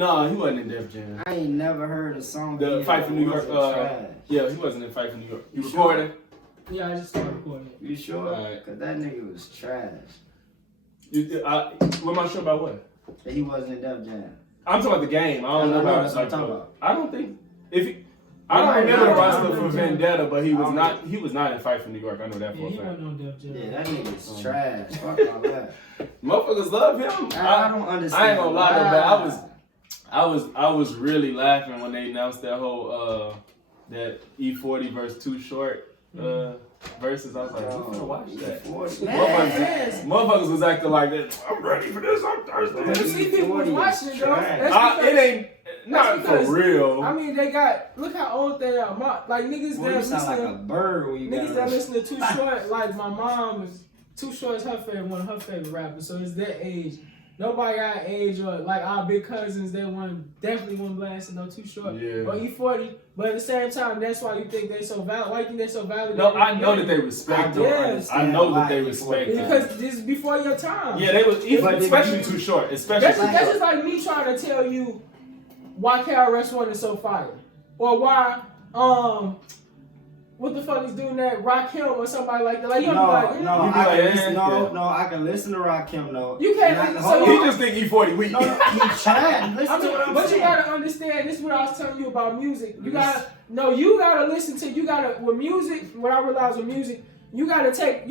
No, he wasn't in Def Jam. I ain't never heard a song. The Fight for New York. Yeah, he wasn't in Fight for New York. You recording? Yeah, I just started recording it. You sure? Right. Cause that nigga was trash. What am I sure about what? That he wasn't in Def Jam. I'm talking about the game. I don't know about that's what I'm talking about. I don't think I don't remember the roster for Vendetta, but he was not. He was not in Fight for New York. I know that for a fact. He wasn't on Def Jam. Yeah, that nigga's trash. Fuck all that. Motherfuckers love him. I don't understand. I ain't gonna lie though, but I was really laughing when they announced that whole that E40 verse Too Short verses. I was like, I'm gonna watch that. Motherfuckers was acting like that. I'm ready for this. I'm thirsty. You see people was watching it though. It ain't not for real. I mean, they got look how old they are. Like niggas that listen like a bird when you niggas that listen to Too Short. Like my mom is Too Short is one of her favorite rappers. So it's that age. Nobody our age or like our big cousins, they definitely wouldn't blast to no Too Short or E40. But at the same time, that's why you think they so valid. Why you think they so valid? No, I know that they respect it. Yes. I know that they respect it. Because this is before your time. Yeah, they was especially Too Short. Especially that's just like me trying to tell you why KRS-One is so fire. Or why what the fuck is doing that Rakim or somebody like that? Like you know, I can listen to Rakim though. You can't. So he just think E40 weak. No, he tried. Listen to what I'm but saying. You gotta understand. This is what I was telling you about music. You gotta listen to. With music. What I realize with music, you gotta take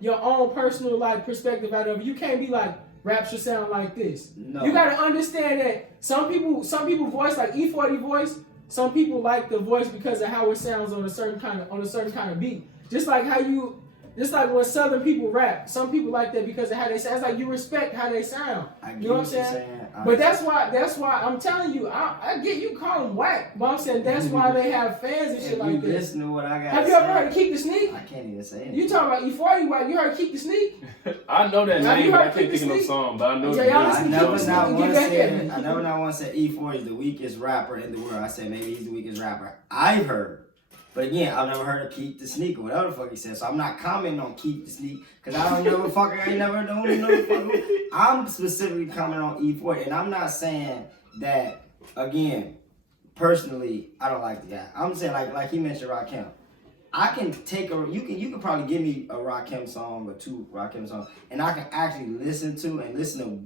your own personal like perspective out of it. You can't be like rap should sound like this. No. You gotta understand that some people voice like E40 voice. Some people like the voice because of how it sounds on a certain kind of beat. Just like when Southern people rap, some people like that because of how they sound. It's like you respect how they sound. You know what I'm saying? But that's why I'm telling you, I get you call them whack, but I'm saying that's why they have fans and shit like that. Listen to what I got. Have you ever heard of Keep the Sneak? I can't even say it. You talking about E40 whack? You heard Keep the Sneak? I know that name, but I can't think of no song. But I know that. I never not once said E40 is the weakest rapper in the world. I said maybe he's the weakest rapper I've heard. But again, I've never heard of Keep the Sneak or whatever the fuck he said. So I'm not commenting on Keep the Sneak because I ain't never known. I'm specifically commenting on E40, and I'm not saying that again. Personally, I don't like the guy. I'm saying like he mentioned Rakim. I can take you can probably give me a Rakim song or two Rakim songs, and I can actually listen to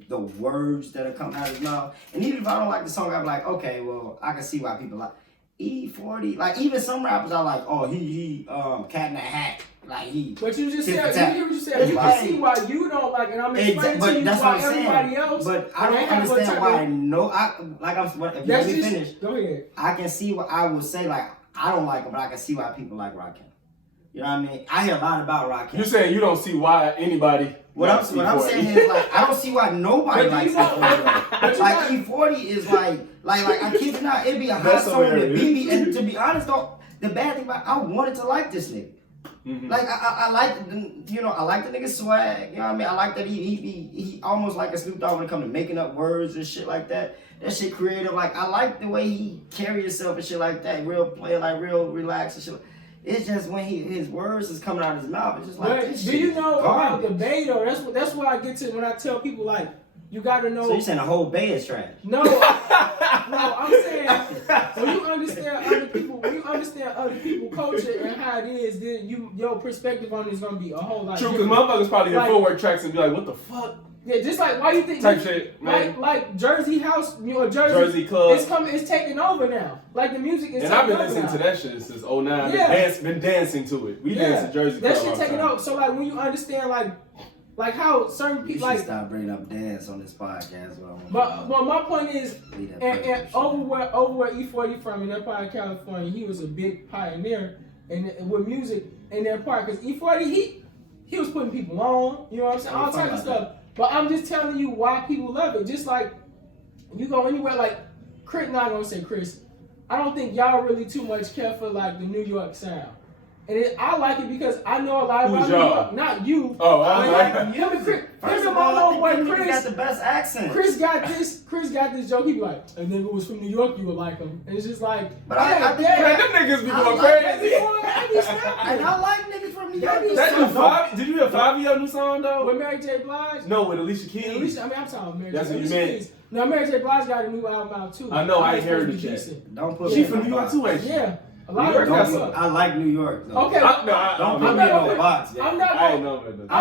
the words that are coming out of his mouth. And even if I don't like the song, I'm like, okay, well, I can see why people like E40. Like even some rappers are like, oh, he Cat in the Hat. Like he. But you just said you can see why you don't like, and I'm explaining to you why everybody else. But I don't understand why if you let me finish. Go ahead. I can see what I would say like. I don't like him, but I can see why people like Rakim. You know what I mean? I hear a lot about Rakim. You're saying you don't see why anybody. What I'm saying is like I don't see why nobody likes E40. Like E40 is like I kid you not, it'd be a hot song with BB. And to be honest though, the bad thing about I wanted to like this nigga. Mm-hmm. Like I like I like the nigga swag. You know what I mean? I like that he almost like a Snoop Dogg when it comes to making up words and shit like that. That shit creative. Like I like the way he carry himself and shit like that. Real play, like real relaxed and shit. It's just when his words is coming out of his mouth. It's just like this shit. Do you know about the Bay though? That's what I get to when I tell people like you gotta know. So you saying the whole Bay is trash? No, I'm saying when you understand other people culture and how it is, then your perspective on it is gonna be a whole lot. True, because motherfuckers probably hear footwork tracks and be like, what the fuck? Yeah, just like why you think type shit, man. Like Jersey House, Jersey Club, it's taking over now. Like the music is. And I've been listening to that shit since '09. Yeah. Been dancing to it. We dance to Jersey Club. That shit taking over. So like when you understand like how certain people like stop bringing up dance on this podcast. But my point is, and over where E40 from in that part of California, he was a big pioneer with music in that part because E40 he was putting people on. You know what I'm saying? All types of stuff. But I'm just telling you why people love it. Just like you go anywhere, like Chris, not gonna say Chris. I don't think y'all really too much care for like the New York sound. And I like it because I know a lot about New York. Not you. Oh, I like him and Chris. Him and my little boy Chris got the best accent. Chris got this joke. He be like, a nigga was from New York, you would like him. And it's just like, but I them niggas be going crazy. And I like niggas from from New York. That new Five. Did you hear Fabio new song though? With Mary J. Blige? No, with Alicia Keys. Yeah, Alicia, I mean, I'm talking Mary That's J. what you Alicia meant. Keys. No, Mary J. Blige got a new album out too. I know, I ain't It's supposed heard to it be yet. decent. Don't put She me from in New no York box. too, ain't she? Yeah. A lot New of York them got got some- I like New York though. Okay. Don't put I'm me in not no gonna- box, man. I'm not I ain't gonna. know about that.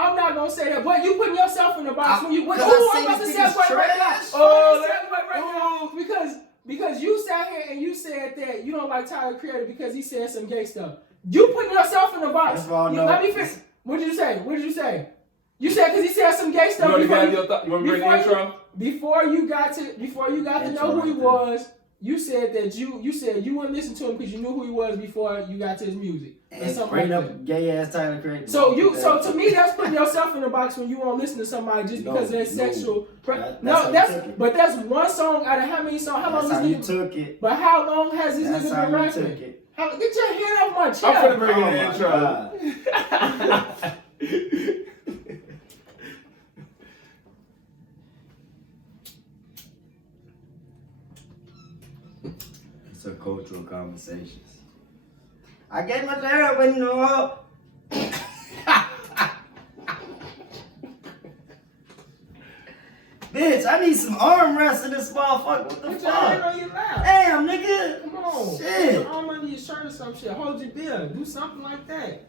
I'm not gonna say that, but you putting yourself in the box when you. When, Cause ooh, I I'm about say to this say nigga's right now. trash. Oh, right now because you sat here and you said that you don't like Tyler Creator because he said some gay stuff. You putting yourself in the box. That's all I know. Let me finish. What did you say? What did you say? You said because he said some gay stuff. You want to bring the intro? Before you got to know who he was, you said that you wouldn't listen to him because you knew who he was before you got to his music. And something bring like up that. gay ass Tyler Creator. So to me that's putting yourself in the box when you won't listen to somebody just because of their sexual. That's one song out of how many songs? How long That's how you this took nigga? it. But how long has this That's nigga how been you rapping? took it. Get your hand off my chest. I'm finna bring Oh in the my intro. God. It's a cultural conversations. I gave my dad with no. Bitch, I need some arm rests in this motherfucker. What the Put your hand fuck? on your lap. Damn, nigga. Come on. Shit. Put your arm under your shirt or some shit. Hold your beer. Do something like that.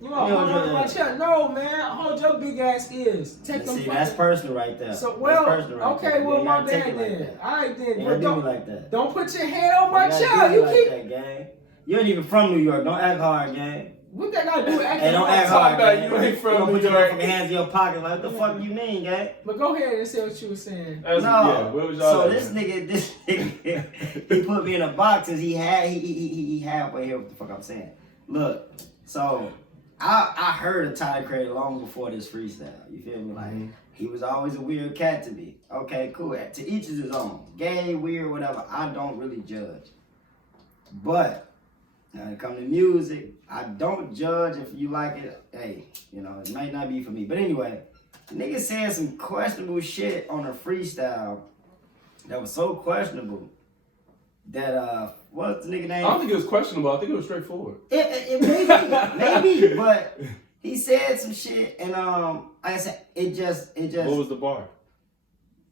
You want to Yo, hold on to my yeah. chest? No, man. Hold your big ass ears. Take them See, fucking- that's personal right there. So, That's well, personal right okay, there. You well, ain't my gotta take bad it like then. that. All right, then. You But ain't gotta do me like that. don't put your hand on my You chest. gotta do You me like keep. that, gang. You ain't even from New York. Don't act hard, gang. What that got to do with acting? Hey, don't hard? act hard, about gang. you ain't from don't New put your York. motherfucking hands in your pocket. Like, what the fuck you mean, gang? But go ahead and say what you were saying. Yeah, where was y'all So at, this man? nigga, he put me in a box because he halfway here. What the fuck I'm saying? Look, so I heard of Tyler Creator long before this freestyle. You feel me? Like he was always a weird cat to me. Okay, cool. To each is his own. Gay, weird, whatever. I don't really judge. But now when it comes to music, I don't judge if you like it. Hey, you know, it might not be for me. But anyway, the nigga said some questionable shit on a freestyle that was so questionable that what's the nigga name? I don't think it was questionable. I think it was straightforward. It maybe, but he said some shit and like I said, it just What was the bar?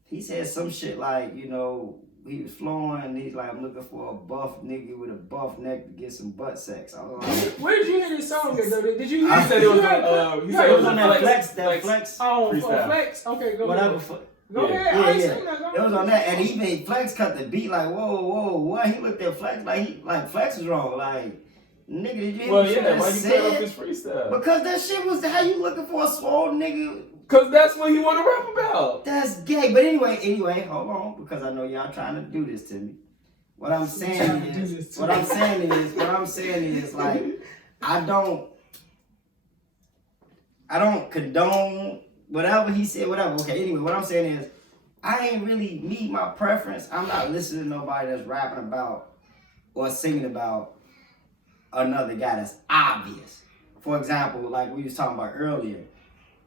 he said some shit like, you know, he was flowing and he's like, I'm looking for a buff nigga with a buff neck to get some butt sex. I was like, Where did you hear this song at, though? Did you hear I it? said it was You heard on, he you said heard it was on that flex. Oh, freestyle. Flex? Okay, go Whatever. ahead. Go ahead. Yeah, I ain't yeah. saying that. Go It was ahead. on that, and even Flex cut the beat like, whoa, what? He looked at Flex like Flex was wrong. Like, nigga, did you hear Well, what yeah, you why you said? playing off his freestyle? Because that shit was how you looking for a swole nigga. Because that's what he want to rap about. That's gay. But anyway, hold on, because I know y'all trying to do this to me. What I'm saying is like, I don't condone whatever he said, whatever. Okay, anyway, what I'm saying is, I ain't really me, my preference. I'm not listening to nobody that's rapping about or singing about another guy that's obvious. For example, like we was talking about earlier,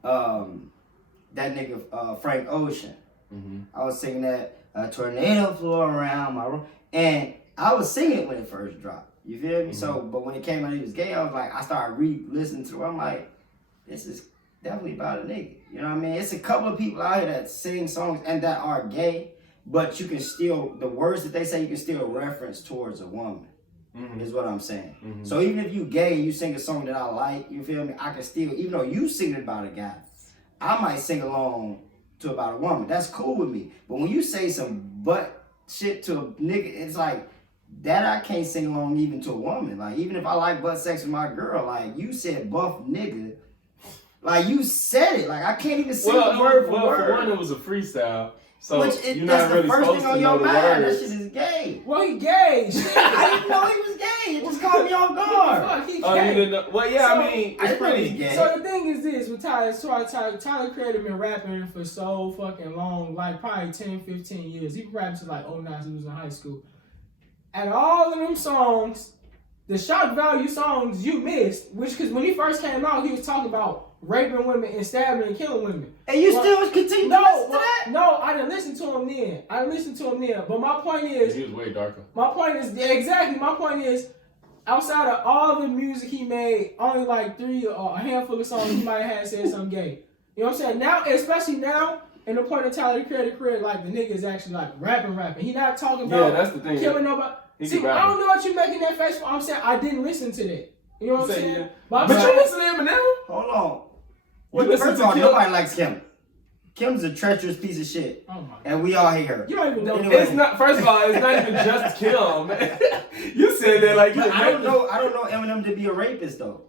that nigga Frank Ocean. Mm-hmm. I was singing that tornado flew around my room, and I was singing it when it first dropped. You feel me? Mm-hmm. So, but when it came out he was gay, I was like, I started re-listening to it. I'm like, this is definitely about a nigga. You know what I mean? It's a couple of people out here that sing songs and that are gay, but you can still, the words that they say, you can still reference towards a woman. Mm-hmm. Is what I'm saying. Mm-hmm. So even if you gay and you sing a song that I like, you feel me? I can still, even though you singing about a guy, I might sing along to about a woman. That's cool with me. But when you say some butt shit to a nigga, it's like that I can't sing along even to a woman. Like even if I like butt sex with my girl, like you said buff nigga, like you said it. Like I can't even sing it word for word. For one, it was a freestyle. So Which you're that's not the really first supposed thing on to your know the mind. That words. shit is gay. Well, he gay. Shit. I didn't know he was gay. It just caught me off guard. Fuck, he Oh, you gay. didn't know? Well, yeah, So, I mean, I it's didn't know pretty. he's gay. So the thing is this, with Tyler Creator been rapping for so fucking long, like probably 10, 15 years. He been rapping since like 09, he was in high school. And all of them songs, the shock value songs you missed, which, because when he first came out, he was talking about raping women and stabbing and killing women. And you still continue to listen to that? No, I didn't listen to him then. But my point is, He was way darker. my point is outside of all the music he made, only like 3 or a handful of songs he might have said something gay. You know what I'm saying? Now, especially now, in the point of time of the career, like the nigga is actually like rapping. He not talking about that's the thing. killing nobody. See, I don't know what you're making that face for. I'm saying I didn't listen to that. You know what I'm saying? Yeah. But you listen to Eminem? Hold on. What, First of all, nobody likes Kim. Kim's a treacherous piece of shit. Oh my God. And we all hate her. You don't even know. Anyway. It's not. First of all, it's not even just Kim. You said that like I don't know Eminem to be a rapist though.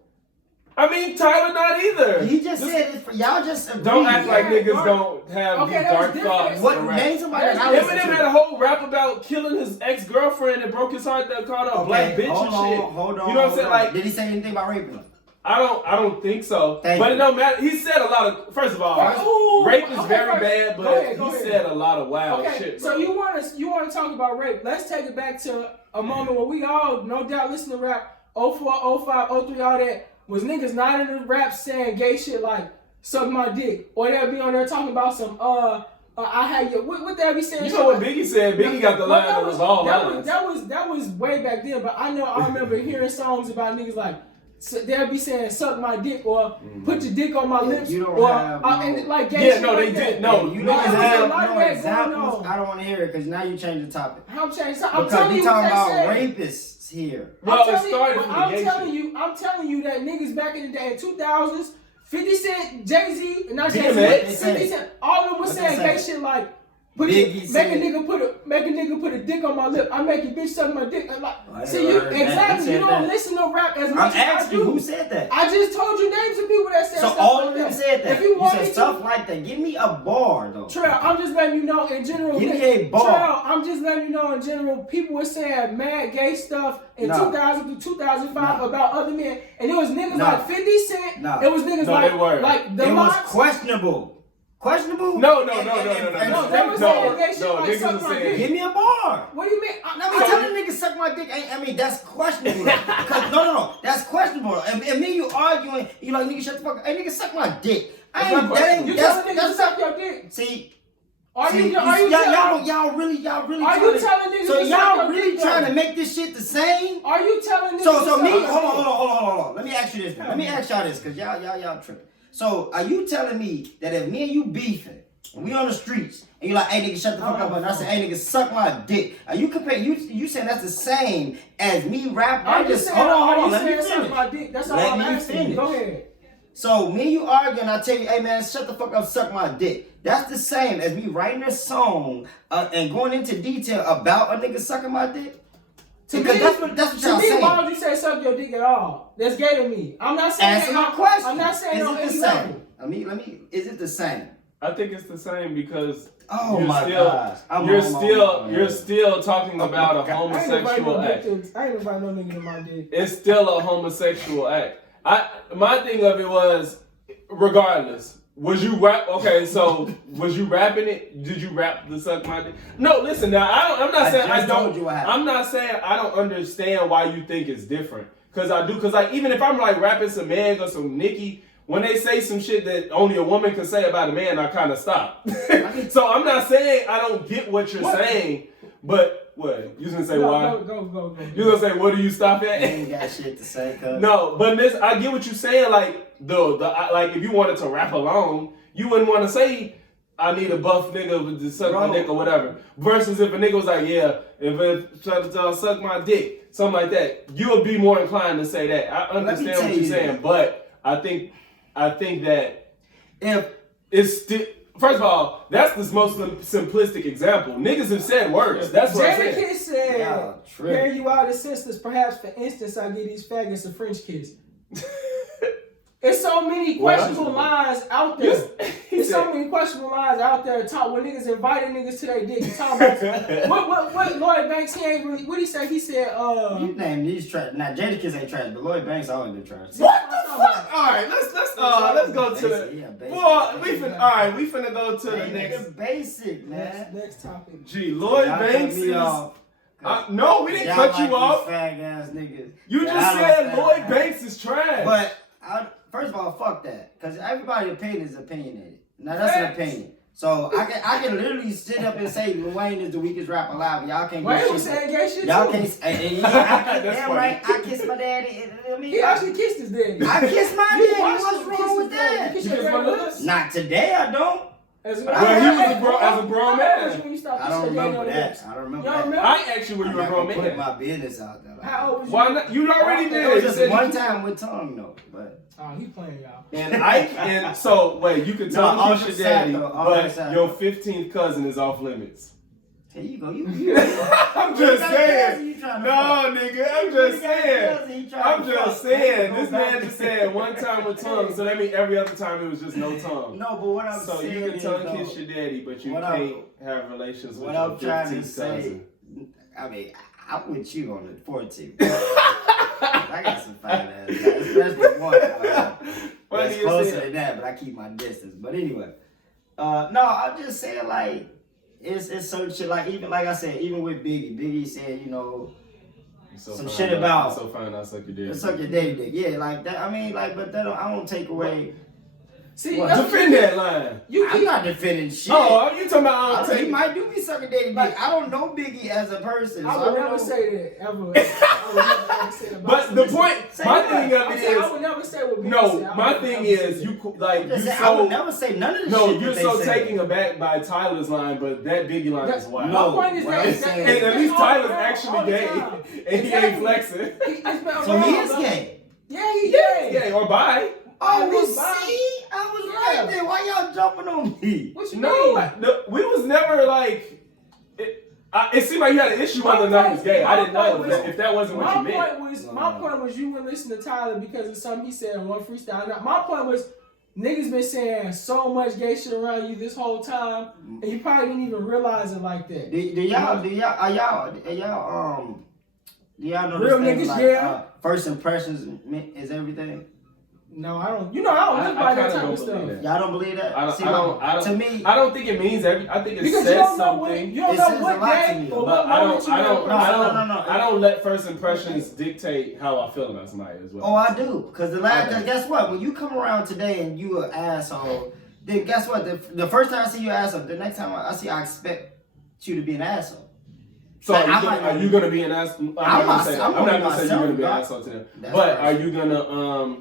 I mean, Tyler not either. He just said it for y'all. Just agree. Don't act like niggas dark. don't have these dark thoughts. What name somebody? Eminem had a whole rap about killing his ex-girlfriend and broke his heart that called her a black bitch and shit. Hold on. You know what I'm saying? Like, did he say anything about raping? I don't think so. Thank but you. it don't matter. He said a lot of. First of all, rape is very bad, but go ahead. he said a lot of wild Okay, shit. so you want to talk about rape? Let's take it back to a moment where we all, no doubt, listen to rap 04, 05, 03, all that. Was niggas not in the rap saying gay shit like suck my dick, or they'll be on there talking about some I had your what they be saying? You know what Biggie said? Biggie got the line that was all lines. That was way back then, but I remember hearing songs about niggas like they'll be saying suck my dick or put your dick on my lips you don't or have and like gay shit. No, like they that. did. No, you No, niggas there's a have lot of no that examples. going on. I don't want to hear it because now you change the topic. I'm changing. I'm Because telling we you what talking they about said. rapists here. Well, it started from the gay shit. I'm telling you that niggas back in the day, in 2000s, 50 Cent, Jay-Z, and not DMX. Jay-Z, 50 Cent, all of them was saying gay shit like, make a nigga put a dick on my lip. I make a bitch suck my dick. I'm like, see you exactly. You don't listen to rap as much as I asking you, do. who said that? I just told you names of people that said So stuff all like of them that. said that. If you want said me stuff to, like that. Give me a bar though. Trell, I'm just letting you know in general. Give me a bar. Trell, I'm just letting you know in general. People were saying mad gay stuff in 2000 to 2005 about other men, and it was niggas like 50 Cent. It was niggas like the it was Mox. Questionable. Questionable? No, they were saying gay shit like suck my dick. Give me a bar. What do you mean? Telling niggas suck my dick. I mean, that's questionable. No, that's questionable. And me, you arguing, you like, nigga, shut the fuck up. Hey, nigga, suck my dick. You telling niggas to suck your dick? See, y'all really Are you telling niggas so to suck y'all your really dick, trying though? to make this shit the same? Are you telling niggas So to me, suck your hold dick? on. Let me ask you this. Let me ask y'all this, because y'all tripping. So are you telling me that if me and you beefing, and we on the streets, and you like, hey nigga, shut the fuck up, and I say, hey nigga, suck my dick. Are you comparing? You saying that's the same as me rapping? I'm just saying, hold on. Let me suck finish. my dick. That's all Let I'm me asking. finish. Go ahead. So me and you arguing, I tell you, hey man, shut the fuck up, suck my dick. That's the same as me writing a song and going into detail about a nigga sucking my dick. Because that's what y'all saying. Why would you say suck your dick at all? That's gay to me. I'm not saying. Answer my question. I'm not saying on any the level. same. Let me. Is it the same? I think it's the same because you're still talking about a homosexual act. I ain't invite no nigga to my dick. It's still a homosexual act. My thing of it was, regardless, was you rap? Okay, so was you rapping it? Did you rap the suck my dick? No, listen. Now I'm not saying I don't. I'm not saying I don't understand why you think it's different. Cause I do. Cause like even if I'm like rapping some Meg or some Nicki, when they say some shit that only a woman can say about a man, I kind of stop. So I'm not saying I don't get what you're saying, but what you gonna say? Why? Go. You gonna say what do you stop at? I ain't got shit to say. Cause No, but I get what you're saying. Like like if you wanted to rap alone, you wouldn't want to say I need a buff nigga to suck my dick or whatever. Versus if a nigga was like, yeah, if suck my dick, something like that, you would be more inclined to say that. I understand what you're saying, but I think that if it's still. First of all, that's the most simplistic example. Niggas have said words. That's what I'm saying. Jada Kiss said, "Hear you out as sisters. Perhaps, for instance, I give these faggots a French kiss." There's so many questionable lines out there. There's so many questionable lines out there. Talk when niggas inviting niggas to their dick. Talking about what Lloyd Banks, he ain't really. What he say? He said, You name these trash. Now Jada Kiss ain't trash, but Lloyd Banks always been trash. What the fuck? All right, let's go to the. Well, we finna go to the next. Basic, man. Next topic. Gee, Lloyd Banks is. No, we didn't cut you off. Fag ass niggas. You just said Lloyd Banks is trash. But first of all, fuck that, because everybody's opinion is opinionated. Now that's an opinion. So I can literally sit up and say Lil Wayne is the weakest rapper alive. Y'all can't. Wayne was saying gay shit Y'all too. can't. Damn right. I kissed my daddy. I mean, He actually kissed his daddy. I kissed my daddy. What's wrong with that? You kiss your daddy with us? Not today. I don't. As a grown man. I don't remember that. I don't remember that. I asked you when you were a grown Put man. my business out there. How old was you? Why not? You already did. It was You just said one you- time with tongue though, but. Oh, he playing y'all. And Ike, and so wait, you can tell all kiss your the daddy, side, though, all the but side. your 15th cousin is off limits. Here you go. You I'm just saying. You trying to No, fuck. nigga, I'm just saying. I'm just saying. This man just said one time with tongue, so that means every other time it was just no tongue. No, but what I'm So saying you can is, tongue though, kiss your daddy, but you what can't have relations with what your I'm trying to 15th say, cousin. I mean, I'm with you on the 14th. I got some fine ass. Especially one. Why That's do you closer say than that, but I keep my distance. But anyway, no, I'm just saying like it's certain shit. Like even like I said, even with Biggie said, you know, some shit about so fine, I suck your dick. suck your daddy dick. Yeah, like that. I mean, like, but that I don't take away. See, What? Defend that line. I'm not defending shit. Oh, you talking about? He might do be sucking daddy dick. I don't know Biggie as a person. I so would don't never know. say that ever. I would never ever say that. But the point, Say my what? thing of I'm it saying, I is, would never say what Biggie said. no, I my would thing never say is, that. you like I'm you just saying, I would so. never say none of the No, shit. you're that so they say. taken aback by Tyler's line, but that Biggie line is wild. My point is what that, I'm that saying- And at least all Tyler's around, actually all the gay, time. and he Exactly. ain't flexing. It's been So he around, is though. gay. Yeah, he Yeah, gay. or bi. Oh, was see, bi. I was Yeah. right there. Why y'all jumping on me? What you No, mean? we was never like. It seemed like you had an issue whether or not he was gay. I didn't know if that wasn't what you meant. My point was you were listening to Tyler because of something he said in one freestyle. Now, my point was niggas been saying so much gay shit around you this whole time, and you probably didn't even realize it like that. Do y'all know Real this thing niggas, like, yeah. First impressions is everything? No, I don't. You know, I don't live by that type of stuff. that. Y'all don't believe that? I See, don't. To me, I don't think it means every. I think it Because says you don't know what something. you don't It know says a what lot to day me, or though. what But I moment don't. you I don't. met a I person. don't. No. I don't let first impressions dictate how I feel about somebody as well. oh, I do. Because Okay. guess what? When you come around today and you an asshole, then guess what? The first time I see you an asshole, the next time I see you, I expect you to be an asshole. So Like, are you gonna be an asshole? I'm not gonna say I'm that. I'm gonna not gonna be say you're gonna be an myself, asshole to them. That's But right. are you gonna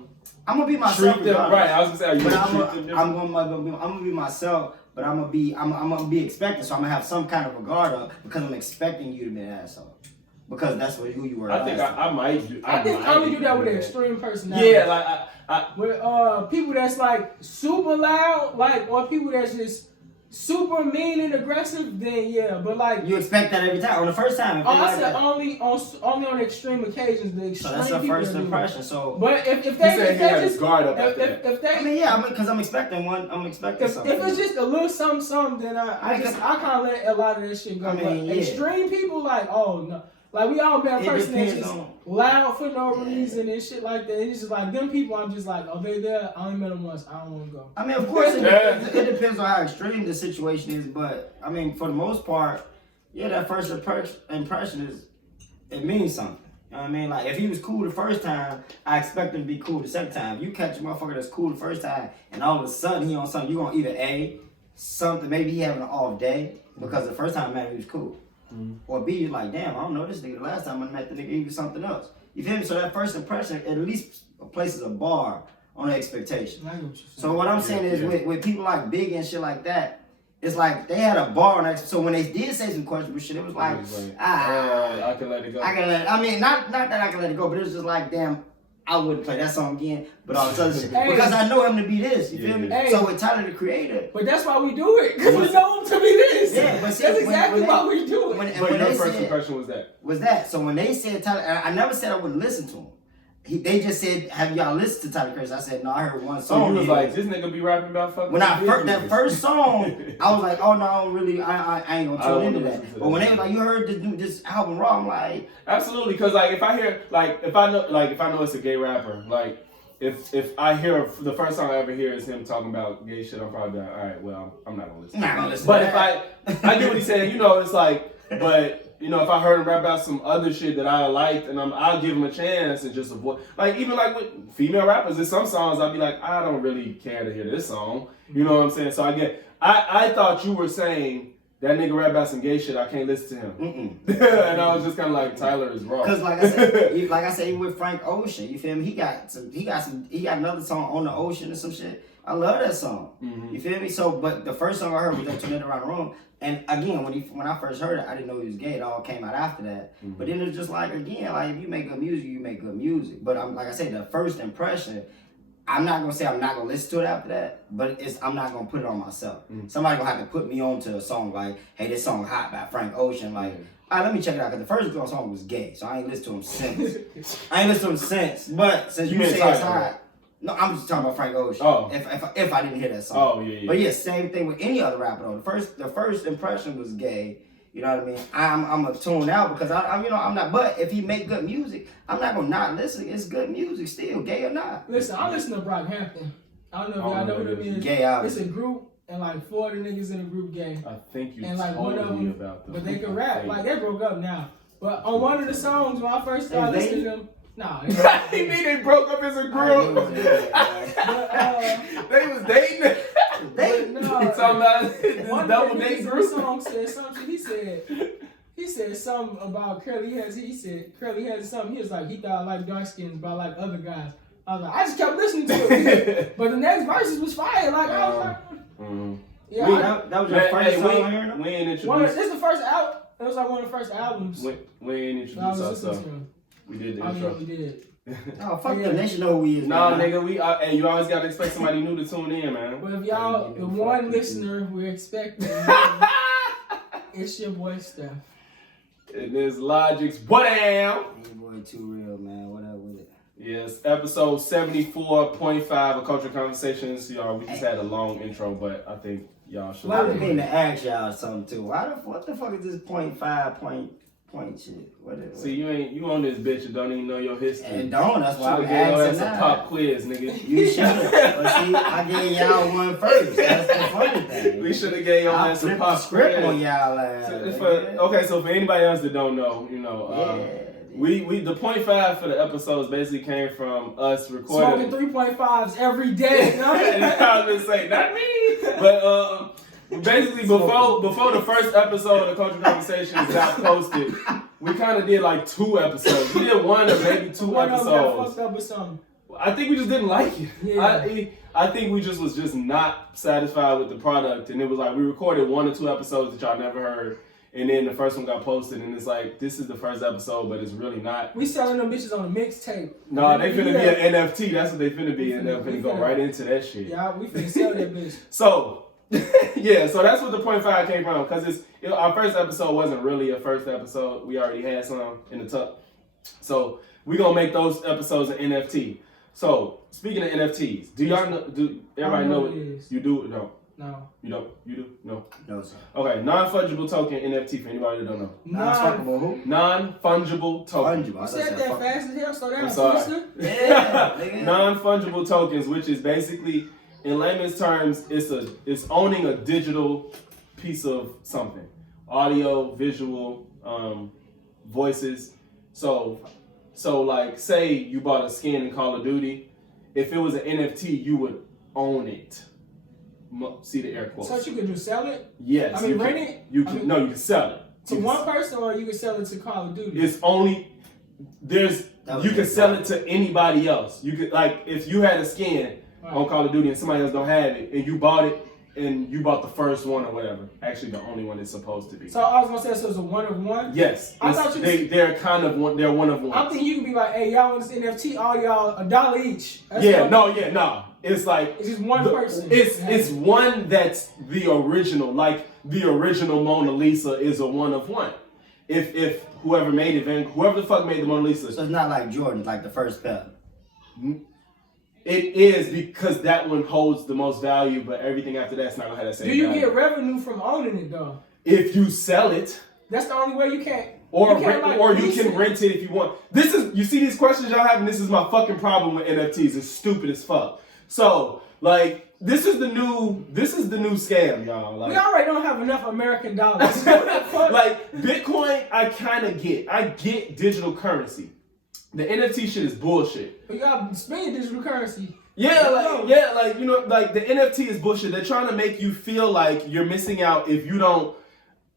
I'm gonna be myself. treat them regardless. right? I was gonna say, are you But gonna treat them I'm different? gonna be myself, but I'm gonna be expecting. So I'm gonna have some kind of regard of because I'm expecting you to be an asshole because that's who you were. I think I might do. I think I only do that with an extreme personality. Yeah, like With people that's like super loud, like or people that's just super mean and aggressive, then yeah. But like You expect that every time on the first time. I said only on extreme occasions. The So extreme that's a people first that do it. impression. So But if he they said he had his just guard up after that. if they I mean, yeah, because I'm expecting one. I'm expecting something. if it's just a little something, then I kind of let a lot of this shit go. I mean, But yeah. extreme people like, oh no, like we all been a It person that's depends just on- loud for no reason and shit like that. It's just like them people. I'm just like, oh, they there. I only met them once. I don't want to go. I mean, of course, it Yeah. depends on how extreme the situation is, but I mean, for the most part, yeah, that first impression it means something. You know what I mean? Like, if he was cool the first time, I expect him to be cool the second time. If you catch a motherfucker that's cool the first time, and all of a sudden he on something, you gonna either something, maybe he having an off day, because the first time I met him, he was cool. Or B, you're like, damn, I don't know this nigga. The last time I met the nigga, he was something else. You feel me? So that first impression at least places a bar on the expectation. I know what you're saying. So what I'm saying is Yeah. with people like Big and shit like that, it's like they had a bar on that. So when they did say some questionable shit, it was like, I can let it go. I can let. I mean, not that I can let it go, but it was just like, damn, I wouldn't play that song again. But all this other shit Hey. because I know him to be this. You feel me? Hey. So with Tyler the Creator, But that's why we do it, because we know him to be this. Yeah, but see, that's when- exactly when why they- we do it. when But your they first said impression was that. was that. So when they said Tyler, and I never said I wouldn't listen to him. They just said, "Have y'all listened to Tyler Creator?" I said, "No, I heard one So song." you was like, this nigga be rapping about fucking. When I business. that first song, I was like, "Oh no, I don't really, I ain't I gonna don't tune into wanna that." listen to But when that. they was like, "You heard this album raw," I'm like, Absolutely, because like if I hear if I know it's a gay rapper, like if I hear the first song I ever hear is him talking about gay shit, I'm probably like, all right, well, I'm not gonna listen. "Nah, gonna listen." But to if that. I get what he's saying, you know, it's like, but you know, if I heard him rap about some other shit that I liked, and I'll give him a chance and just avoid, like even like with female rappers, there's some songs I'll be like, I don't really care to hear this song, you know what I'm saying? So I thought you were saying that nigga rap about some gay shit. I can't listen to him. And I was just kind of like, Tyler is wrong. Because like I said, even with Frank Ocean, you feel me? He got another song On the Ocean or some shit. I love that song. You feel me? So, but the first song I heard was that Tornado Around the Room. And again, when I first heard it, I didn't know he was gay. It all came out after that. But then it's just like, again, like if you make good music, you make good music. But I'm like I say, the first impression, I'm not gonna say I'm not gonna listen to it after that, but I'm not gonna put it on myself. Somebody gonna have to put me on to a song like, hey, this song hot by Frank Ocean. Like, all right, let me check it out. Cause the first song was gay, so I ain't listened to him since. But since you say it's hot, no, I'm just talking about Frank Ocean. Oh. If I didn't hear that song. Oh yeah. But yeah, same thing with any other rapper though. The first impression was gay. You know what I mean? I'm gonna tune out because I'm not. But if he make good music, I'm not gonna not listen. It's good music still, gay or not. Listen, I listen to Brockhampton. I don't know if y'all know what it is. Gay out. It's a group, and like 4 of the niggas in the group gay. I think you and like told one of me them, about them. but they can rap. Like they broke up now. But on one of the songs when I first started listening to them, nah. He mean they broke up as a group. They was dating. No, talking about this double date group. Song said something. He said something about Curly has. He said Curly has something. He was like he thought I like dark skins, but I like other guys. I was like, I just kept listening to it. But the next verses was fire. Like I was like, yeah. That was your first song. We ain't introduced. This is the first album. It was like one of the first albums. We ain't introduced ourselves. We did the intro. We did. Oh, fuck them. They should know who he is. Nah, nigga, hey, you always gotta expect somebody new to tune in, man. But if y'all, the one listener we're expecting, it's your boy Steph. And this Logic's what am? Your boy Too Real, man. What up with it? Yes, episode 74.5 of Culture Conversations. Y'all, we just had a long intro, but I think y'all should. I didn't mean to ask y'all something too. What the fuck is this point shit? What is it? See, you on this bitch and don't even know your history. And don't. That's why I'm asking. That's a pop quiz, nigga. You should have. But see, I gave y'all one first. That's the funny thing. We should have gave y'all that some pop script on y'all ass. So for anybody else that don't know, we the 0.5 for the episodes basically came from us recording. Smoking 3.5s every day. I was gonna say not me, but basically before the first episode of Culture Conversations got posted, we kind of did like 2 episodes. We did 1 or maybe 2 episodes. Fucked up with something. I think we just didn't like it. Yeah. I think we just was not satisfied with the product, and it was like we recorded 1 or 2 episodes that y'all never heard. And then the first one got posted, and it's like, this is the first episode, but it's really not. We selling them bitches on a mixtape. No, they finna be an NFT. That's what they finna be, and they're finna go right into that shit. Yeah, we finna sell that bitch. So, yeah, so that's what the 0.5 came from, because our first episode wasn't really a first episode. We already had some in the tuck. So, we gonna make those episodes an NFT. So, speaking of NFTs, do y'all know, everybody know what it is? You do? No. No. You don't? You do? No. No, sir. Okay, non-fungible token NFT for anybody that don't know. Non-fungible who? Non-fungible token. You said that fast as hell, so I'm sorry. Yeah. Non-fungible tokens, which is basically, in layman's terms, it's owning a digital piece of something. Audio, visual, voices. So like, say you bought a skin in Call of Duty. If it was an NFT, you would own it. See the air quotes. So you can just sell it? Yes. I mean, rent it? You can sell it. To one person, or you can sell it to Call of Duty? It's only, you can sell it to anybody else. You could, like, if you had a skin on Call of Duty and somebody else don't have it, and you bought it, and you bought the first one or whatever. Actually, the only one it's supposed to be. So I was gonna say, so it's a 1 of 1? Yes. I thought they're kind of one. They're 1 of 1. I'm thinking you can be like, hey, y'all want this NFT? All y'all $1 each. That's No. It's like it's just one person. It's one that's the original. Like the original Mona Lisa is a 1 of 1. If whoever made it, whoever the fuck made the Mona Lisa. So it's not like Jordan, like the first pair. It is, because that one holds the most value, but everything after that's not gonna have that same value. Do you get revenue from owning it though? If you sell it. That's the only way you can't. Or you can rent it if you want. You see these questions y'all have, and this is my fucking problem with NFTs. It's stupid as fuck. So, like, this is the new scam, y'all. Like, we already don't have enough American dollars. Like, Bitcoin, I kind of get. I get digital currency. The NFT shit is bullshit. You gotta spend your digital currency. like you know, like the NFT is bullshit. They're trying to make you feel like you're missing out if you don't.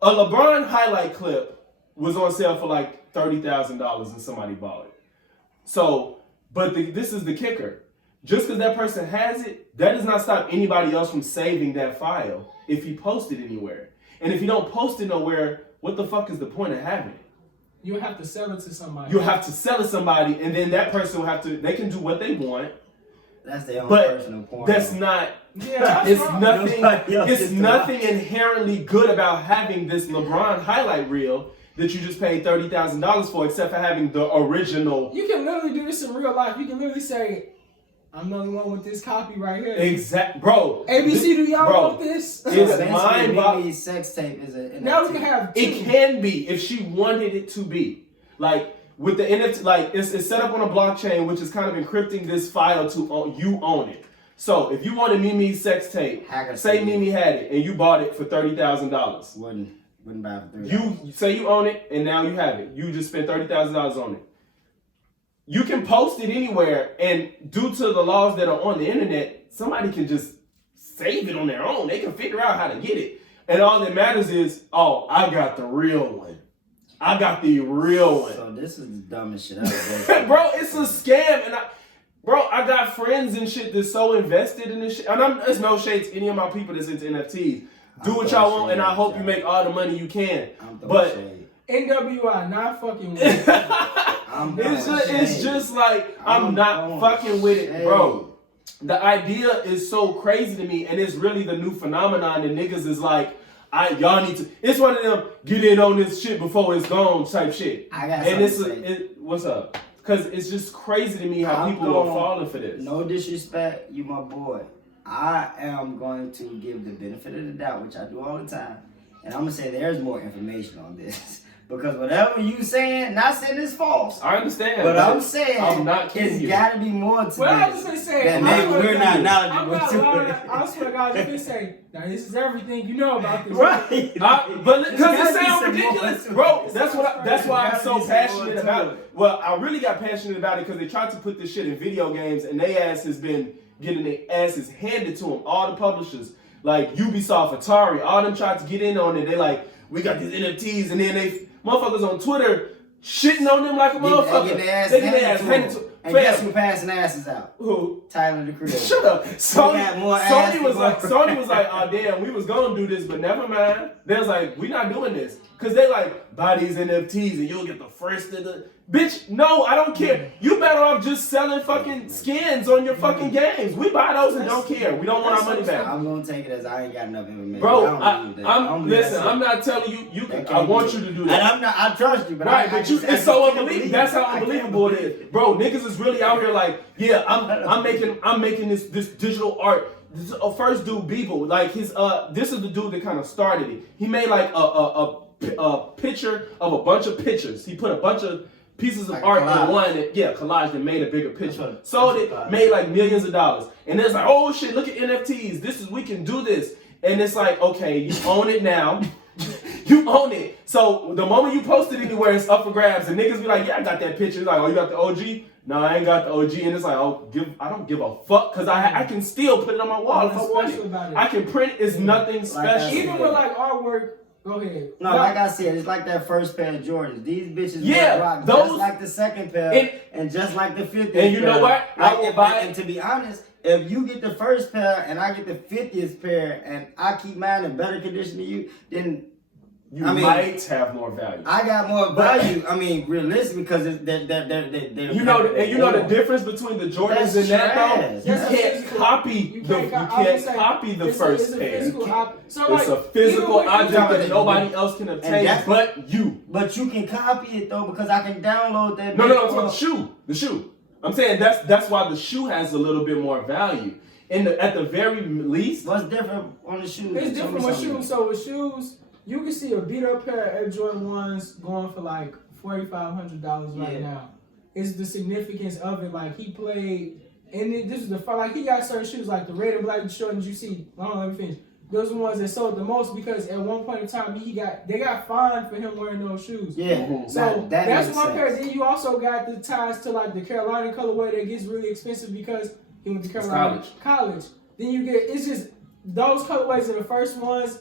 A LeBron highlight clip was on sale for like $30,000 and somebody bought it. So, but this is the kicker. Just because that person has it, that does not stop anybody else from saving that file if he posted anywhere. And if you don't post it nowhere, what the fuck is the point of having it? You have to sell it to somebody. You have to sell it to somebody, and then that person will have to. They can do what they want. That's their own personal point. That's not. Yeah, it's nothing. It's nothing inherently good about having this LeBron highlight reel that you just paid $30,000 for, except for having the original. You can literally do this in real life. You can literally say, I'm the only one with this copy right here. Exact, bro. ABC, do y'all want this? It's mind-boggling. Sex tape is a. Now we can have two. It can be if she wanted it to be. Like with the NFT, like it's set up on a blockchain, which is kind of encrypting this file to you own it. So if you wanted Mimi's sex tape, say Mimi had it and you bought it for $30,000. Wouldn't buy it for $30,000. You say you own it and now you have it. You just spent $30,000 on it. You can post it anywhere, and due to the laws that are on the internet, somebody can just save it on their own. They can figure out how to get it. And all that matters is, oh, I got the real one. I got the real one. So this is the dumbest shit ever. Bro, it's a scam. And I got friends and shit that's so invested in this shit. And there's no shade to any of my people that's into NFTs. Do what y'all want, and I hope you make all the money you can. But NWI, not fucking with it. It's just like I'm not fucking with it, bro. The idea is so crazy to me, and it's really the new phenomenon that niggas is like, y'all need to. It's one of them get in on this shit before it's gone type shit. I got what's up? Because it's just crazy to me how people are falling for this. No disrespect, you my boy. I am going to give the benefit of the doubt, which I do all the time, and I'm gonna say there's more information on this. Because whatever you saying, not saying it's false. I understand. But I'm saying I'm not kidding it's got to be more to this. Well, I was going to say, we're not knowledgeable to it. I swear to God, you can say, now this is everything you know about this. Right. But because it sounds ridiculous. Bro, that's why I'm so passionate about it. Well, I really got passionate about it because they tried to put this shit in video games, and they ass has been getting their asses handed to them. All the publishers, like Ubisoft, Atari, all them tried to get in on it. They like, we got these NFTs, and then they motherfuckers on Twitter shitting on them like a motherfucker. They get their ass handed to them. And guess who passing asses out? Who? Tyler the Creator. Shut up. Sony was like, oh damn, we was gonna do this, but never mind. They was like, we not doing this. Cause they like, buy these NFTs and you'll get the first of the bitch, no, I don't care. You better off just selling fucking skins on your fucking games. We buy those and don't care. We don't want our money back. I'm gonna take it as I ain't got enough information. Bro, I'm not telling you I want you to do that. And I trust you, but right, it's so unbelievable. That's how unbelievable it is. Bro, niggas is really out here like, yeah, I'm making this digital art. This first dude, Beeble, like this is the dude that kind of started it. He made like a picture of a bunch of pictures. He put a bunch of pieces of art in one, collage and made a bigger picture. Sold it, made like millions of dollars. And it's like, oh shit, look at NFTs. We can do this. And it's like, okay, you own it now. You own it. So the moment you post it anywhere, it's up for grabs. And niggas be like, yeah, I got that picture. It's like, oh, you got the OG? No, I ain't got the OG. And it's like, I don't give a fuck because I can still put it on my wall if I want it. I can print it. It's nothing special. Even with like artwork. Go ahead. No, like I said, it's like that first pair of Jordans. These bitches rock those, just like the second pair and just like the 50th pair. And you know what? I will buy it. And to be honest, if you get the first pair and I get the 50th pair and I keep mine in better condition than you, then you might have more value. I got more value. I mean, realistically, because they're you know the difference between the Jordans and that though. You can't copy the first pair. It's a physical object that nobody else can obtain but you. But you can copy it though because I can download that. No, I'm talking the shoe. I'm saying that's why the shoe has a little bit more value. At the very least, what's different on the shoes? It's different with shoes. So with shoes, you can see a beat up pair of Air Jordan 1s going for like $4,500 right now. It's the significance of it. Like he played, and this is like he got certain shoes like the red and black Jordans you see. Hold on, let me finish. Those are the ones that sold the most because at one point in time they got fined for him wearing those shoes. Yeah. So that's one pair. Then you also got the ties to like the Carolina colorway that gets really expensive because He went to Carolina College. Then you get, it's just those colorways are the first ones.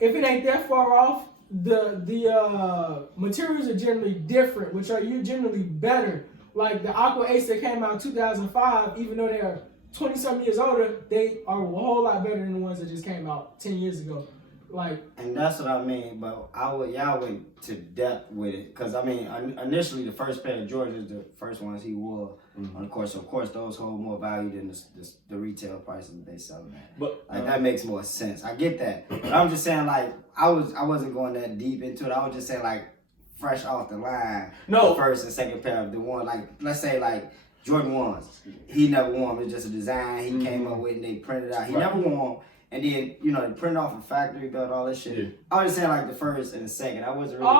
If it ain't that far off, the materials are generally different, which are generally better. Like the Aqua Ace that came out in 2005, even though they're 20-something years older, they are a whole lot better than the ones that just came out 10 years ago. Like, and that's what I mean, but y'all went to depth with it, cause I mean, initially the first pair of Jordans, the first ones he wore on the course. So of course, those hold more value than the retail prices that they sell them at. But like that makes more sense. I get that, but I'm just saying, like, I wasn't going that deep into it. I was just saying, like, fresh off the line, the first and second pair of the one, like, let's say like Jordan 1s, he never wore them. It's just a design he came up with and they printed out. He never wore them. And then, you know, they printed off a factory, built all this shit. Yeah. I was just saying, like, the first and the second. I wasn't really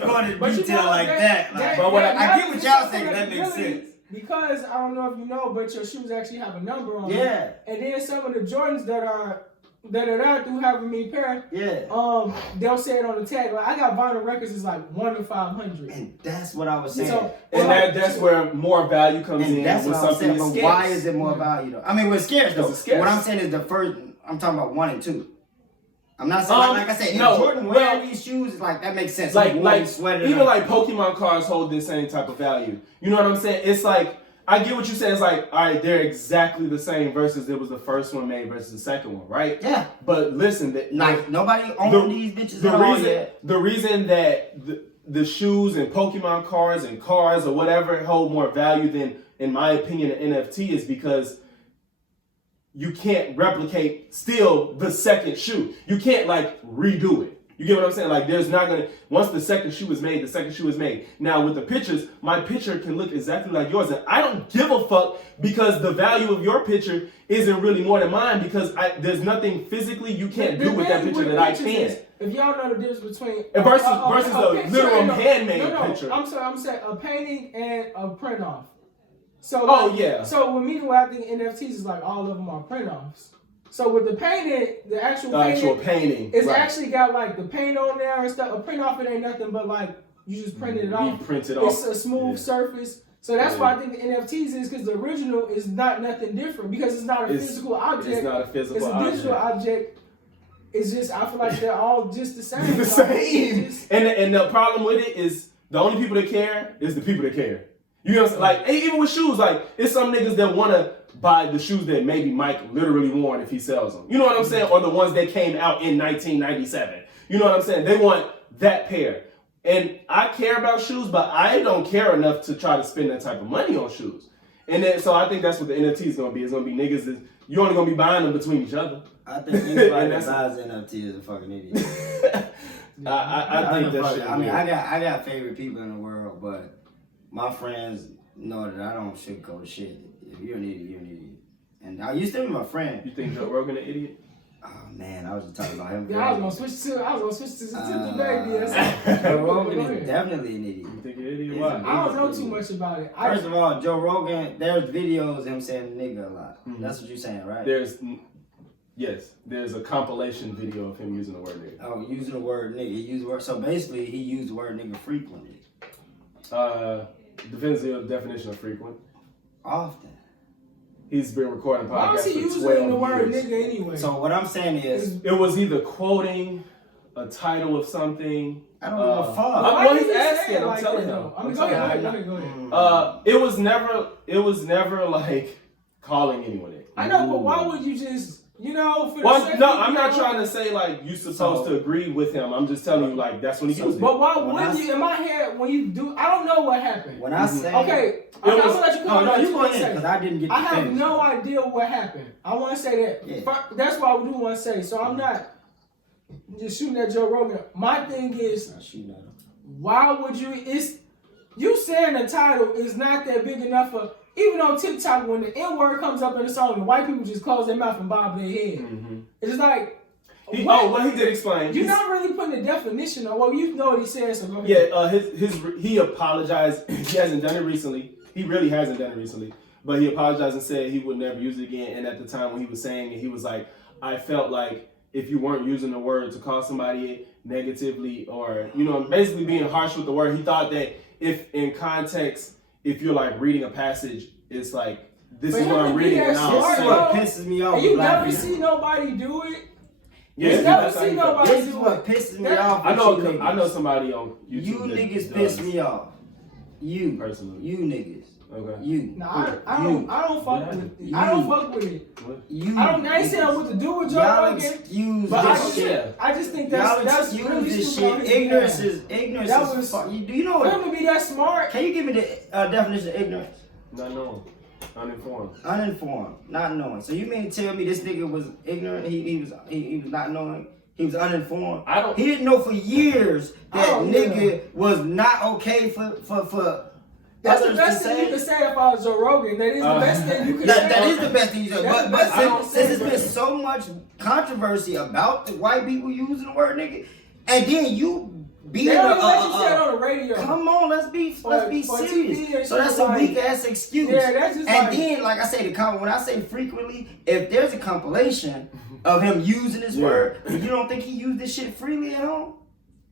going into detail like that. Like, but I get what y'all saying, that makes sense. Because, I don't know if you know, but your shoes actually have a number on them. Yeah. And then some of the Jordans that are there through having me pair, they'll say it on the tag. Like, I got vinyl records, it's like 1 to 500. And that's what I was saying. So, and that's where more value comes in. That's what I'm saying. But why is it more value though? I mean, we're scarce though. What I'm saying is the first. I'm talking about 1 and 2. I'm not saying like I said. Jordan wearing these shoes, like that makes sense. Like even like Pokemon cards hold the same type of value. You know what I'm saying? It's like, I get what you're saying. It's like, all right, they're exactly the same versus it was the first one made versus the second one, right? Yeah. But listen, nobody owned these bitches at all yet. The reason that the shoes and Pokemon cards and cars or whatever hold more value than, in my opinion, an NFT is because you can't replicate still the second shoe. You can't like redo it. You get what I'm saying? Like, there's not gonna, once the second shoe is made, the second shoe is made. Now with the pictures, my picture can look exactly like yours, and I don't give a fuck because the value of your picture isn't really more than mine because there's nothing physically you can't do with that picture that I can. If y'all know the difference between versus a literal handmade picture. I'm saying a painting and a print off. So So with me, the way I think NFTs is like all of them are print offs. So with the painting, the actual painting, it's actually got like the paint on there and stuff. A print off, it ain't nothing but like you just printed it off. It's a smooth surface. So that's why I think the NFTs is because the original is not nothing different because it's not a physical object. It's not a physical object. It's a digital object. It's just, I feel like they're all just the same. The same. And the problem with it is the only people that care is the people that care. You know what I'm saying? Like, even with shoes, like, it's some niggas that want to buy the shoes that maybe Mike literally worn if he sells them. You know what I'm saying? Or the ones that came out in 1997. You know what I'm saying? They want that pair. And I care about shoes, but I don't care enough to try to spend that type of money on shoes. And then, so I think that's what the NFT is going to be. It's going to be niggas that you're only going to be buying them between each other. I think anybody that buys NFT is a fucking idiot. I think that shit. I mean, I got favorite people in the world, but my friends know that I don't sugarcoat shit. If you're an idiot, you're an idiot. And I used to be my friend. You think Joe Rogan an idiot? Oh man, I was just talking about him. Yeah, I was gonna switch to the baby. Joe Rogan is definitely an idiot. You think you're an idiot? Why? I don't know too much about it. First of all, Joe Rogan, there's videos of him saying nigga a lot. Mm-hmm. That's what you're saying, right? There's a compilation video of him using the word nigga. Oh, using the word nigga. He used the word. So basically, he used the word nigga frequently. Depends on the definition of frequent. Often. He's been recording podcasts for 12 years. Why was he using the word nigga anyway? So what I'm saying is, it was either quoting a title of something. I don't give a fuck. Well, he's asking. I'm telling him. Go ahead. It was never like calling anyone it. I know, but why would you just? You know, I'm not trying to say like you're supposed to agree with him. I'm just telling you like that's when he used it. But why wouldn't you? In my head, when you do, I don't know what happened. When I say I'm gonna let you go. No, you go ahead because I didn't get. I have no idea what happened. I want to say that. Yeah. That's what I do want to say. So I'm not just shooting at Joe Rogan. My thing is, why would you? You saying the title is not that big enough for. Even on TikTok, when the N-word comes up in the song, the white people just close their mouth and bob their head. Mm-hmm. It's just like... He did explain. You're not really putting a definition on... Well, you know what he said, so go ahead. Yeah, he apologized. He hasn't done it recently. He really hasn't done it recently. But he apologized and said he would never use it again. And at the time when he was saying it, he was like, I felt like if you weren't using the word to call somebody negatively or, basically being harsh with the word, he thought that if in context... If you're like reading a passage it's like this For is him what to I'm be reading. that And smart, This is what pisses me off. And you black never people. see nobody do it. Yeah, You never that's how see you feel. nobody This is do what it. pisses me That- off. I know. with you I know niggas. somebody on YouTube. You that niggas does. piss me off. You personally. You niggas. Okay. You. Nah, I You. don't fuck Yeah. with it. You. I don't fuck with it. You. I ain't saying what to do with Joe Y'all Rogan, excuse but this shit. I just think Y'all that's excuse really this stupid on shit. his Ignorance behalf. is That was- fuck. Do you know For what? him to be that smart, Can you give me the definition of ignorance? Not knowing. Uninformed. Uninformed, not knowing. So you mean to tell me this nigga was ignorant? He was not knowing. He was uninformed. I don't. He didn't know for years that Oh, nigga was not okay for that's the others best to thing you say. can say about Joe Rogan. That is the best thing you can That say. is the best thing you said. That's But, the but best thing you since can there's say, been so much controversy about the white people using the word nigga, and then you being They don't even let you say it on the radio. come on, let's be Or serious. TV and So that's shit a like- weak ass excuse. Yeah, that's just and like- then, like I say, when I say frequently, if there's a compilation of him using this Yeah. word, you don't think he used this shit freely at home?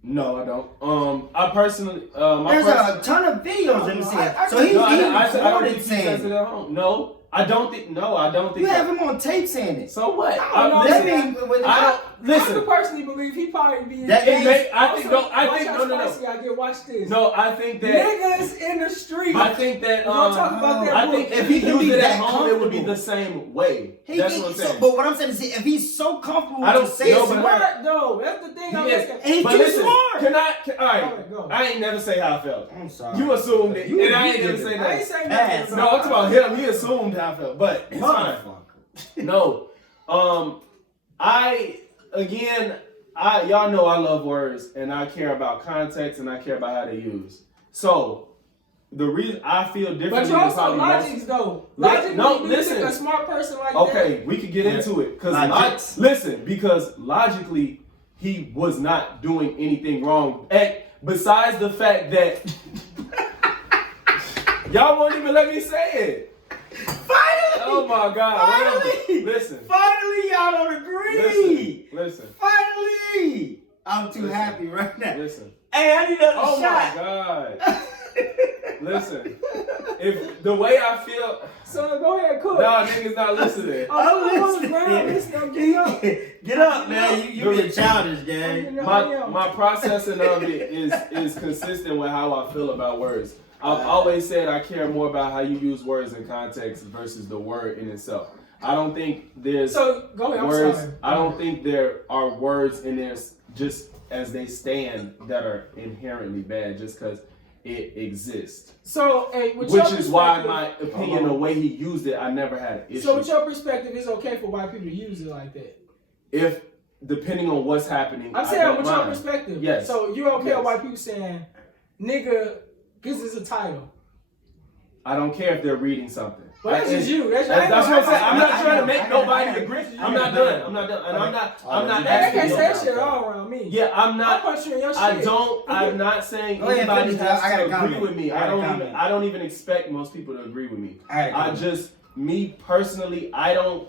No, I don't. I personally, my There's pers- a ton of videos of him saying. I- So he No, I don't recorded think he says it saying. at home. No, I don't think. No, I don't think. You have him on tape saying it. So what? I don't know. That Listen, mean, when I don't I listen. personally believe he probably be. That It may, I think. Also, No, I watch think. how No, no, no. spicy I get. Watch this. No, I think that. Niggas in the street. I think that. We're gonna talk about that I book. think if he He can used be it at that home, it would be comfortable. the same way. He That's can- what I'm so- saying. but what I'm saying is, if he's so comfortable I don't- to say no, this but- word, Smart though. That's the thing. I'm He is. asking. he's But too listen, smart. can I? All right. Go ahead, go. I ain't never say how I felt. I'm sorry. You assumed it, You- and I ain't you gonna did say it. I ain't that. saying Ass. nothing. No, I'm talking about him. He assumed how I felt, but it's fine. Motherfucker. No. Y'all know I love words and I care about context and I care about how they use. So the reason I feel But differently you than also probably most. logics though. Li- Logic. no, you listen. think a smart person like that. Okay, we could get into it Logics. because logically he was not doing anything wrong. Besides the fact that y'all won't even let me say it. Finally! Oh my God! Finally! Listen. Finally, y'all don't agree! Listen. Finally! I'm too Listen. happy right now. Listen. Hey, I need another Oh shot. my God! Listen. If the way I feel, So go ahead, cook. nah, niggas not listening. I'm listening. Get up. Get up, man. You being childish, gang. My processing of it is consistent with how I feel about words. I've always said I care more about how you use words in context versus the word in itself. I don't think there's So go ahead. I'm words. sorry. I don't think there are words in there just as they stand that are inherently bad just because it exists. So, hey, with Which your is why perspective- my opinion, the way he used it, I never had an issue. So, with your perspective, it's okay for white people to use it like that. If depending on what's happening, I'm I saying don't with your mind. perspective. Yes. So you're okay Yes. with white people saying, "Nigga," because it's a title. I don't care if they're reading something. But that's just you. That's That's what I'm saying. I'm not I trying to know, make I know, nobody I know. agree. I I'm know. not done. I'm not done. And I'm not They asking can't say nobody. that shit all around me. Yeah, I'm I'm not. punching your shit. I don't. I'm not saying Go ahead, anybody finish. has I got a to agree comment. with me. I got a comment. I don't even expect most people to agree with me. I Me personally, I don't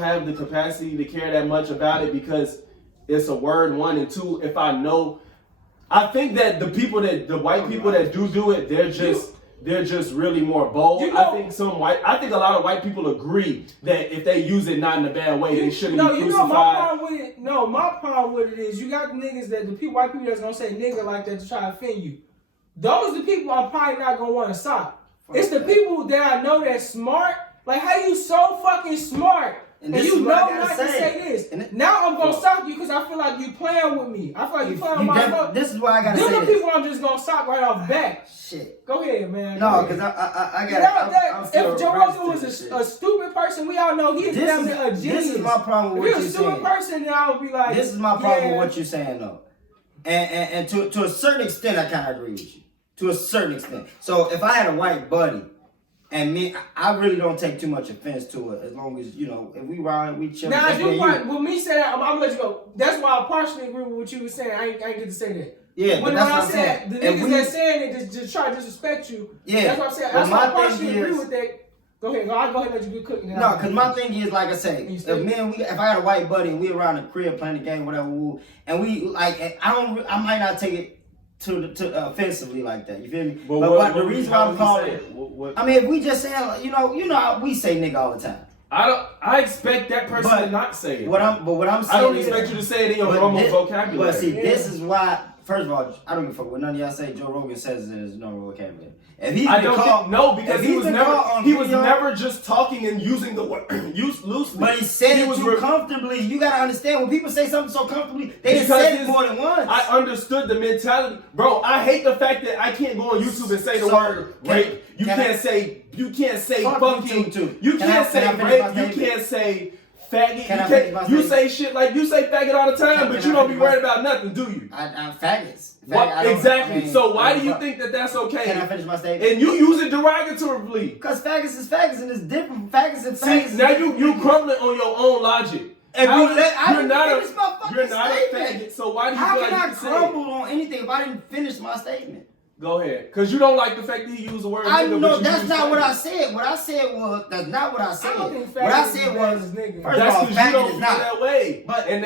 have the capacity to care that much about it because it's a word, one, and two. If I know, I think that the white people that do it, they're just really more bold. You know- I think a lot of white people agree that if they use it not in a bad way, they shouldn't be You know crucified. my problem with it. No, my problem with it is you got the niggas white people that's gonna say nigga like that to try to offend you. Those the people I'm probably not gonna want to stop. It's the people that I know that's smart. Like how you so fucking smart and this you is know what I not gotta to say this. And Now I'm gonna stop you because I feel like you playing with me. I feel like you playing with my fuck. This is why I gotta Them say the this. people I'm just gonna stop right off back. Shit. Go ahead, man. No, because I You know got that if Joe Rogan was a stupid person, we all know he's definitely a genius. This is my problem with If what he was you're a stupid saying. person, then I would be like, This is my problem yeah. with what you're saying, though. And to a certain extent, I kind of agree with you. To a certain extent. So if I had a white buddy, and me, I really don't take too much offense to it, as long as, you know, if we ride, we chill. Now, that's you me and right. With me saying that, I'm gonna let you go. That's why I partially agree with what you were saying. I ain't get to say that. Yeah, but When that's I what I'm said saying. the If niggas we- that saying it just try to disrespect you. Yeah. That's what I'm saying. But That's why I my partially thing agree is- with that. Go ahead. I'll go ahead and let you get cooking. No, because my thing is, like I say, You if stay- if I had a white buddy and we around the crib playing the game, whatever, and we like, I might not take it to offensively like that. You feel me? But what the reason why I'm calling it, what? I mean, if we just say, you know how we say nigga all the time. I expect that person to not say it. What I'm saying, I don't expect you to say it in your normal vocabulary. But see, this is why. First of all, I don't give a fuck what none of y'all say. Joe Rogan says it in his normal vocabulary. If he's because he was never just talking and using the word loosely. But he said it too comfortably. You gotta understand, when people say something so comfortably, they said it more than once. I understood the mentality, bro. I hate the fact that I can't go on YouTube and say the word rape. You can't say fucking. You can't say rape. You can't say faggot. You say shit like you say faggot all the time, but you don't be worried about nothing, do you? I'm faggots. Exactly. So why do you think that that's okay? Can I finish my statement? And you use it derogatorily. Because faggots is faggots and it's different from faggots and faggots. See, now you crumbling on your own logic. You're not a faggot, so why do you feel like you can say it? How can I crumble on anything if I didn't finish my statement? Go ahead. Because you don't like the fact that he used the word I nigga, know that's not what I said. What I said was, that's not what I said. What I said was, nigga. First of all, faggot is not that way. But and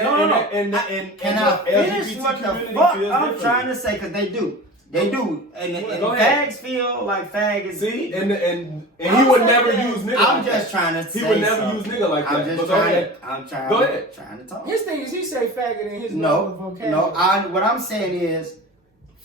can I finish what the fuck I'm trying to say? Because they do. They do. And fags feel like faggots. See? And he would never use nigga I'm just trying to say he would never use nigga like that. I'm trying to talk. His thing is he say faggot in his vocabulary. No, what I'm saying is,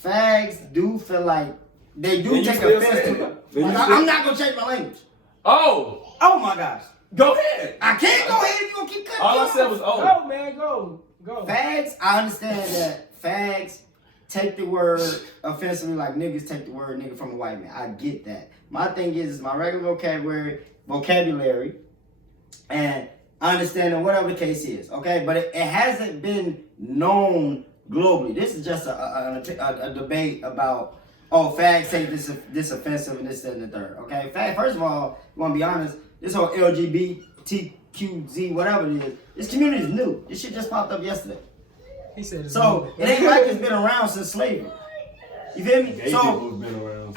fags do feel like they do take offense to it. I'm not gonna change my language. Oh my gosh. Go ahead. I can't go ahead if you gonna keep cutting All me I said off. was Go, man, go. Fags, I understand that fags take the word offensively like niggas take the word nigga from a white man. I get that. My thing is my regular vocabulary, and I understand that whatever the case is, okay? But it hasn't been known globally. This is just a debate about, fags take this offensive and this, that, and the third. Okay, first of all, you want to be honest, this whole LGBTQZ, whatever it is, this community is new. This shit just popped up yesterday. He said it's so it ain't like it's been around since slavery. You feel me? Gay so people have been around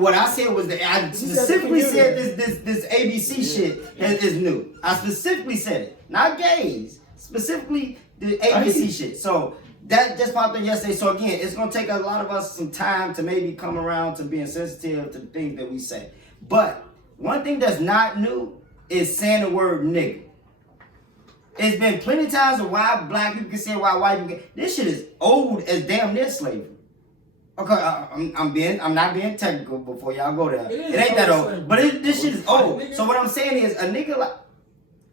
what I said was that I specifically said this ABC shit is new. I specifically said it, not gays. Specifically the ABC shit. So that just popped up yesterday. So again, it's gonna take a lot of us some time to maybe come around to being sensitive to the things that we say. But one thing that's not new is saying the word nigga. It's been plenty of times of why black people can say why white people can. This shit is old as damn near slavery. Okay, I'm not being technical before y'all go there. It ain't that old, but this shit is old. So what I'm saying is a nigga like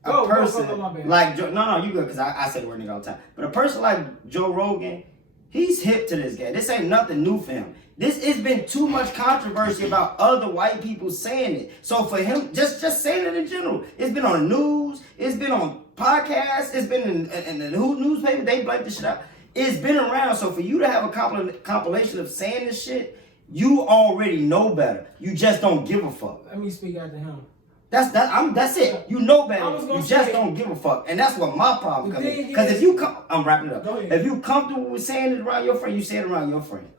a person like Joe, no, you good, because I say the word nigga all the time. But a person like Joe Rogan, he's hip to this guy. This ain't nothing new for him. It's been too much controversy about other white people saying it. So for him, just saying it in general, it's been on the news, it's been on podcasts, it's been in the newspaper, they blanked this shit out. It's been around, so for you to have a compilation of saying this shit, you already know better. You just don't give a fuck. Let me speak after him. That's it. You know better. You just don't give a fuck, and that's what my problem comes in. Because if you I'm wrapping it up. If you comfortable with saying it around your friend, you say it around your friend.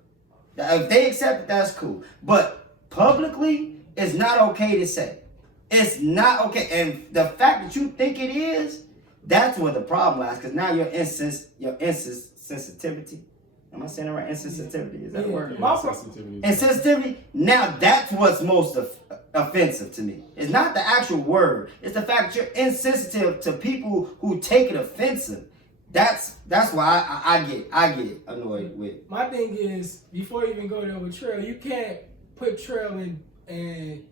If they accept it, that's cool. But publicly, it's not okay to say. It's not okay, and the fact that you think it is, that's where the problem lies. Because now your insensitivity. Am I saying it right? Insensitivity, is that a word? Insensitivity. Now that's what's most offensive to me. It's not the actual word. It's the fact that you're insensitive to people who take it offensive. That's why I get annoyed with. My thing is, before you even go there with Trail, you can't put Trail in and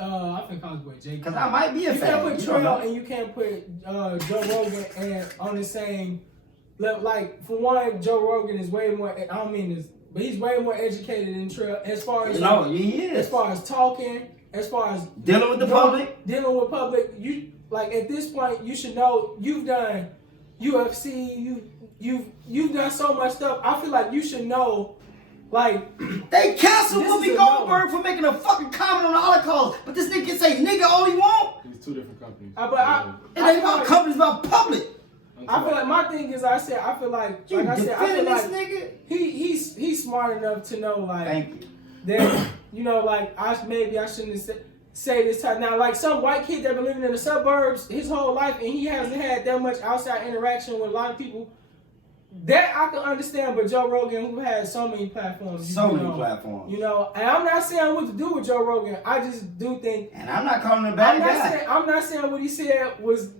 I think I was with Jay. Because I might be a fan. You can't put Trail and you can't put Joe Rogan and on the same level. Like, for one, Joe Rogan is way more, I don't mean this, but he's way more educated than Trail as far as he is. As far as talking, as far as dealing with the public. Dealing with public. You like at this point you should know you've done UFC, you've done so much stuff. I feel like you should know. Like, they canceled Whoopi Goldberg for making a fucking comment on the Holocaust, but this nigga can say nigga all he want. It's two different companies. It ain't about companies, about public. I feel like my thing is I feel like I feel like nigga? he's smart enough to know Thank you. that like I shouldn't say this time. Now, like some white kid that been living in the suburbs his whole life and he hasn't had that much outside interaction with a lot of people. that I can understand, but Joe Rogan, who has so many platforms, platforms. You know, and I'm not saying what to do with Joe Rogan. I just do think, and I'm not calling him a bad guy. I'm not saying what he said was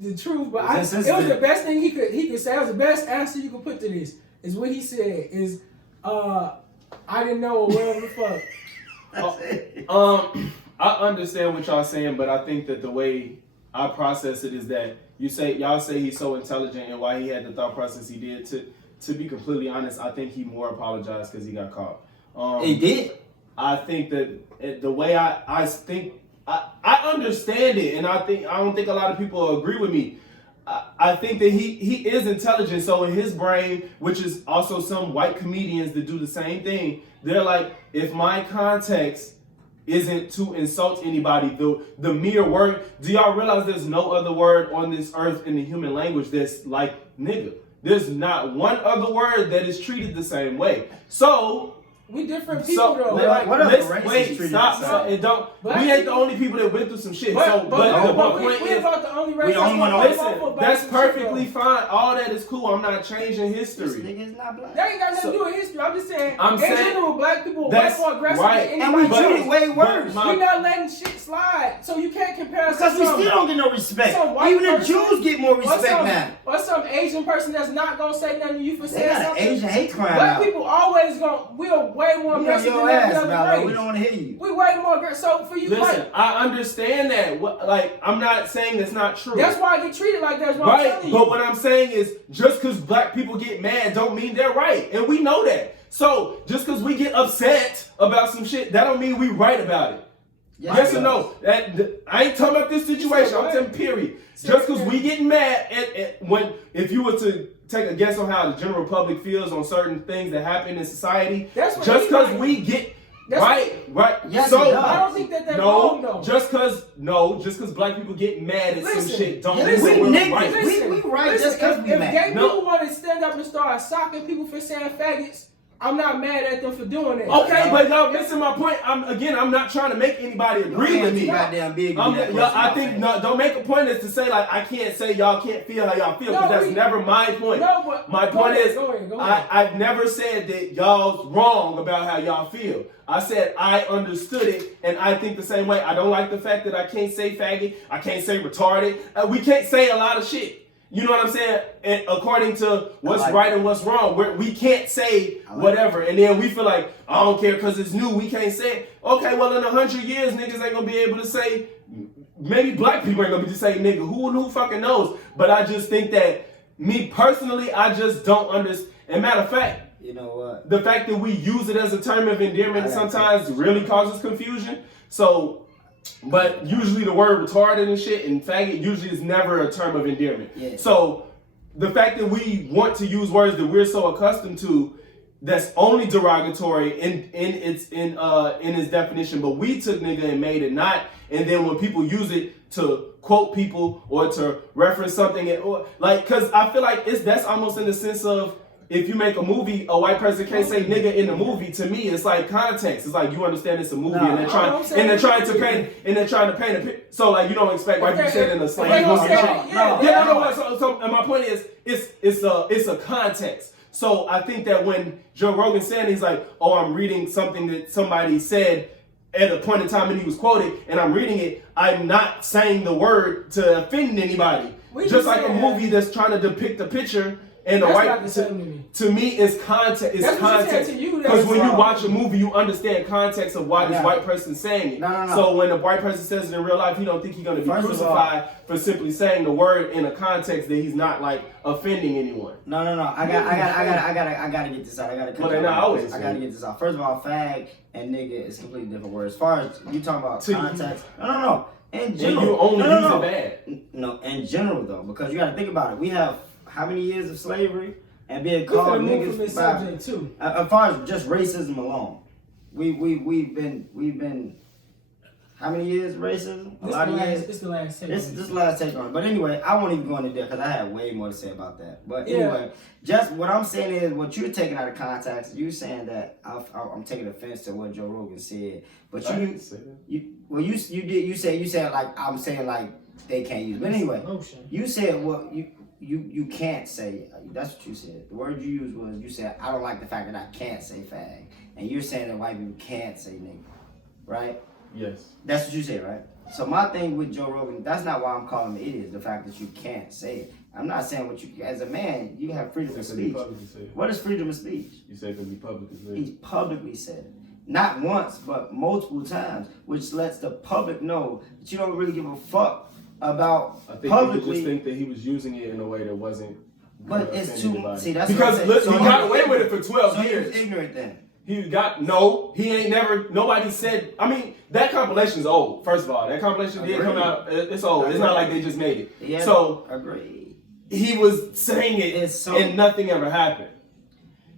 the truth, but it was the best thing he could say. It was the best answer you could put to this. Is what he said is, I didn't know or whatever the fuck. I understand what y'all saying, but I think that the way I process it is that y'all say he's so intelligent and why he had the thought process he did. To be completely honest, I think he more apologized because he got caught. He did. I think that the way I think I understand it, and I don't think a lot of people agree with me. I think that he is intelligent, so in his brain, which is also some white comedians that do the same thing, they're like, if my context isn't to insult anybody, the mere word, do y'all realize there's no other word on this earth in the human language that's like nigga? There's not one other word that is treated the same way. So we different people though. Stop. We ain't the only people that went through some shit. We about the only race. Listen, that's perfectly fine. All that is cool. I'm not changing history. This nigga's not black. That ain't got nothing to do with history. I'm just saying, in general, black people are way more aggressive than anybody. And we treat it way worse. We're not letting shit slide. So you can't compare us because we still don't get no respect. Even the Jews get more respect now. Or some Asian person that's not gonna say nothing to you for saying something. Asian hate crime. Black people always we're way more aggressive than every other race. We don't want to hear you. We way more aggressive. So for you, listen, I understand that. I'm not saying that's not true. That's why I get treated like that. That's why I'm telling you. But what I'm saying is, just because black people get mad, don't mean they're right, and we know that. So just because we get upset about some shit, that don't mean we right about it. Yes or no? I ain't talking about this situation. I'm saying period. Just because we get mad if you were to take a guess on how the general public feels on certain things that happen in society, just because we get right. Yes, so I don't think that's wrong though. Just because black people get mad at some shit, don't mean we're right. We right just because we mad. If gay people want to stand up and start socking people for saying faggots, I'm not mad at them for doing it. Okay, but y'all missing my point. I'm not trying to make anybody agree with me. Goddamn big. I think don't make a point is to say like I can't say y'all can't feel how y'all feel because that's never my point. No, but my point is go ahead. I've never said that y'all's wrong about how y'all feel. I said I understood it and I think the same way. I don't like the fact that I can't say faggot. I can't say retarded. We can't say a lot of shit. You know what I'm saying? And according to what's right and what's wrong, we can't say whatever. And then we feel like, I don't care because it's new, we can't say it. Okay, well in 100 years, niggas ain't going to be able to say, maybe black people ain't going to be able to say nigga. Who fucking knows? But I just think that, me personally, I just don't understand. And matter of fact, you know what? The fact that we use it as a term of endearment sometimes really causes confusion. So... But usually the word retarded and shit and faggot usually is never a term of endearment. Yeah. So the fact that we want to use words that we're so accustomed to that's only derogatory in its definition, but we took nigga and made it not. And then when people use it to quote people or to reference something, because I feel like that's almost in the sense of, if you make a movie, a white person can't say nigga in the movie. To me, it's like context. It's like you understand it's a movie, and they're trying to paint a picture. So like you don't expect white people to say it in a slang movie. So and my point is, it's a context. So I think that when Joe Rogan said, he's like, oh, I'm reading something that somebody said at a point in time when he was quoted, and I'm reading it. I'm not saying the word to offend anybody. Just like a movie that's trying to depict a picture. And to me, it's context. It's context. Because when you watch a movie, you understand context of why this white person's saying it. No. So when a white person says it in real life, he don't think he's going to be crucified for simply saying the word in a context that he's not like offending anyone. No. I gotta get this out. I gotta get this out. First of all, fag and nigga is completely different words. As far as you talking about context, no. In general, you only use it bad. No, in general though, because you got to think about it. We have how many years of slavery and being called niggas by, too. As far as just racism alone, we've been how many years of racism? A lot of years. It's the last take. This last take on it. But anyway, I won't even go into depth because I have way more to say about that. But anyway, just what I'm saying is what you're taking out of context. You saying that I'm taking offense to what Joe Rogan said, but you said like I'm saying like they can't use. But anyway, you said what you. you can't say, that's what you said. The word you used was, you said, I don't like the fact that I can't say fag. And you're saying that white people can't say nigga, right? Yes. That's what you said, right? So my thing with Joe Rogan, that's not why I'm calling him an idiot, the fact that you can't say it. I'm not saying what you, as a man, you have freedom of speech. What is freedom of speech? You said it can be publicly said. He's publicly said it. Not once, but multiple times, which lets the public know that you don't really give a fuck about I think publicly. you just think that he was using it in a way that wasn't. But it's too much. See, that's because what look, he got away with it for 12 so years. So he was ignorant then. He ain't never, nobody said, I mean, that compilation is old, first of all. That compilation did come out, it's old. It's not like they just made it. Yeah, so, agreed. He was saying it and nothing ever happened.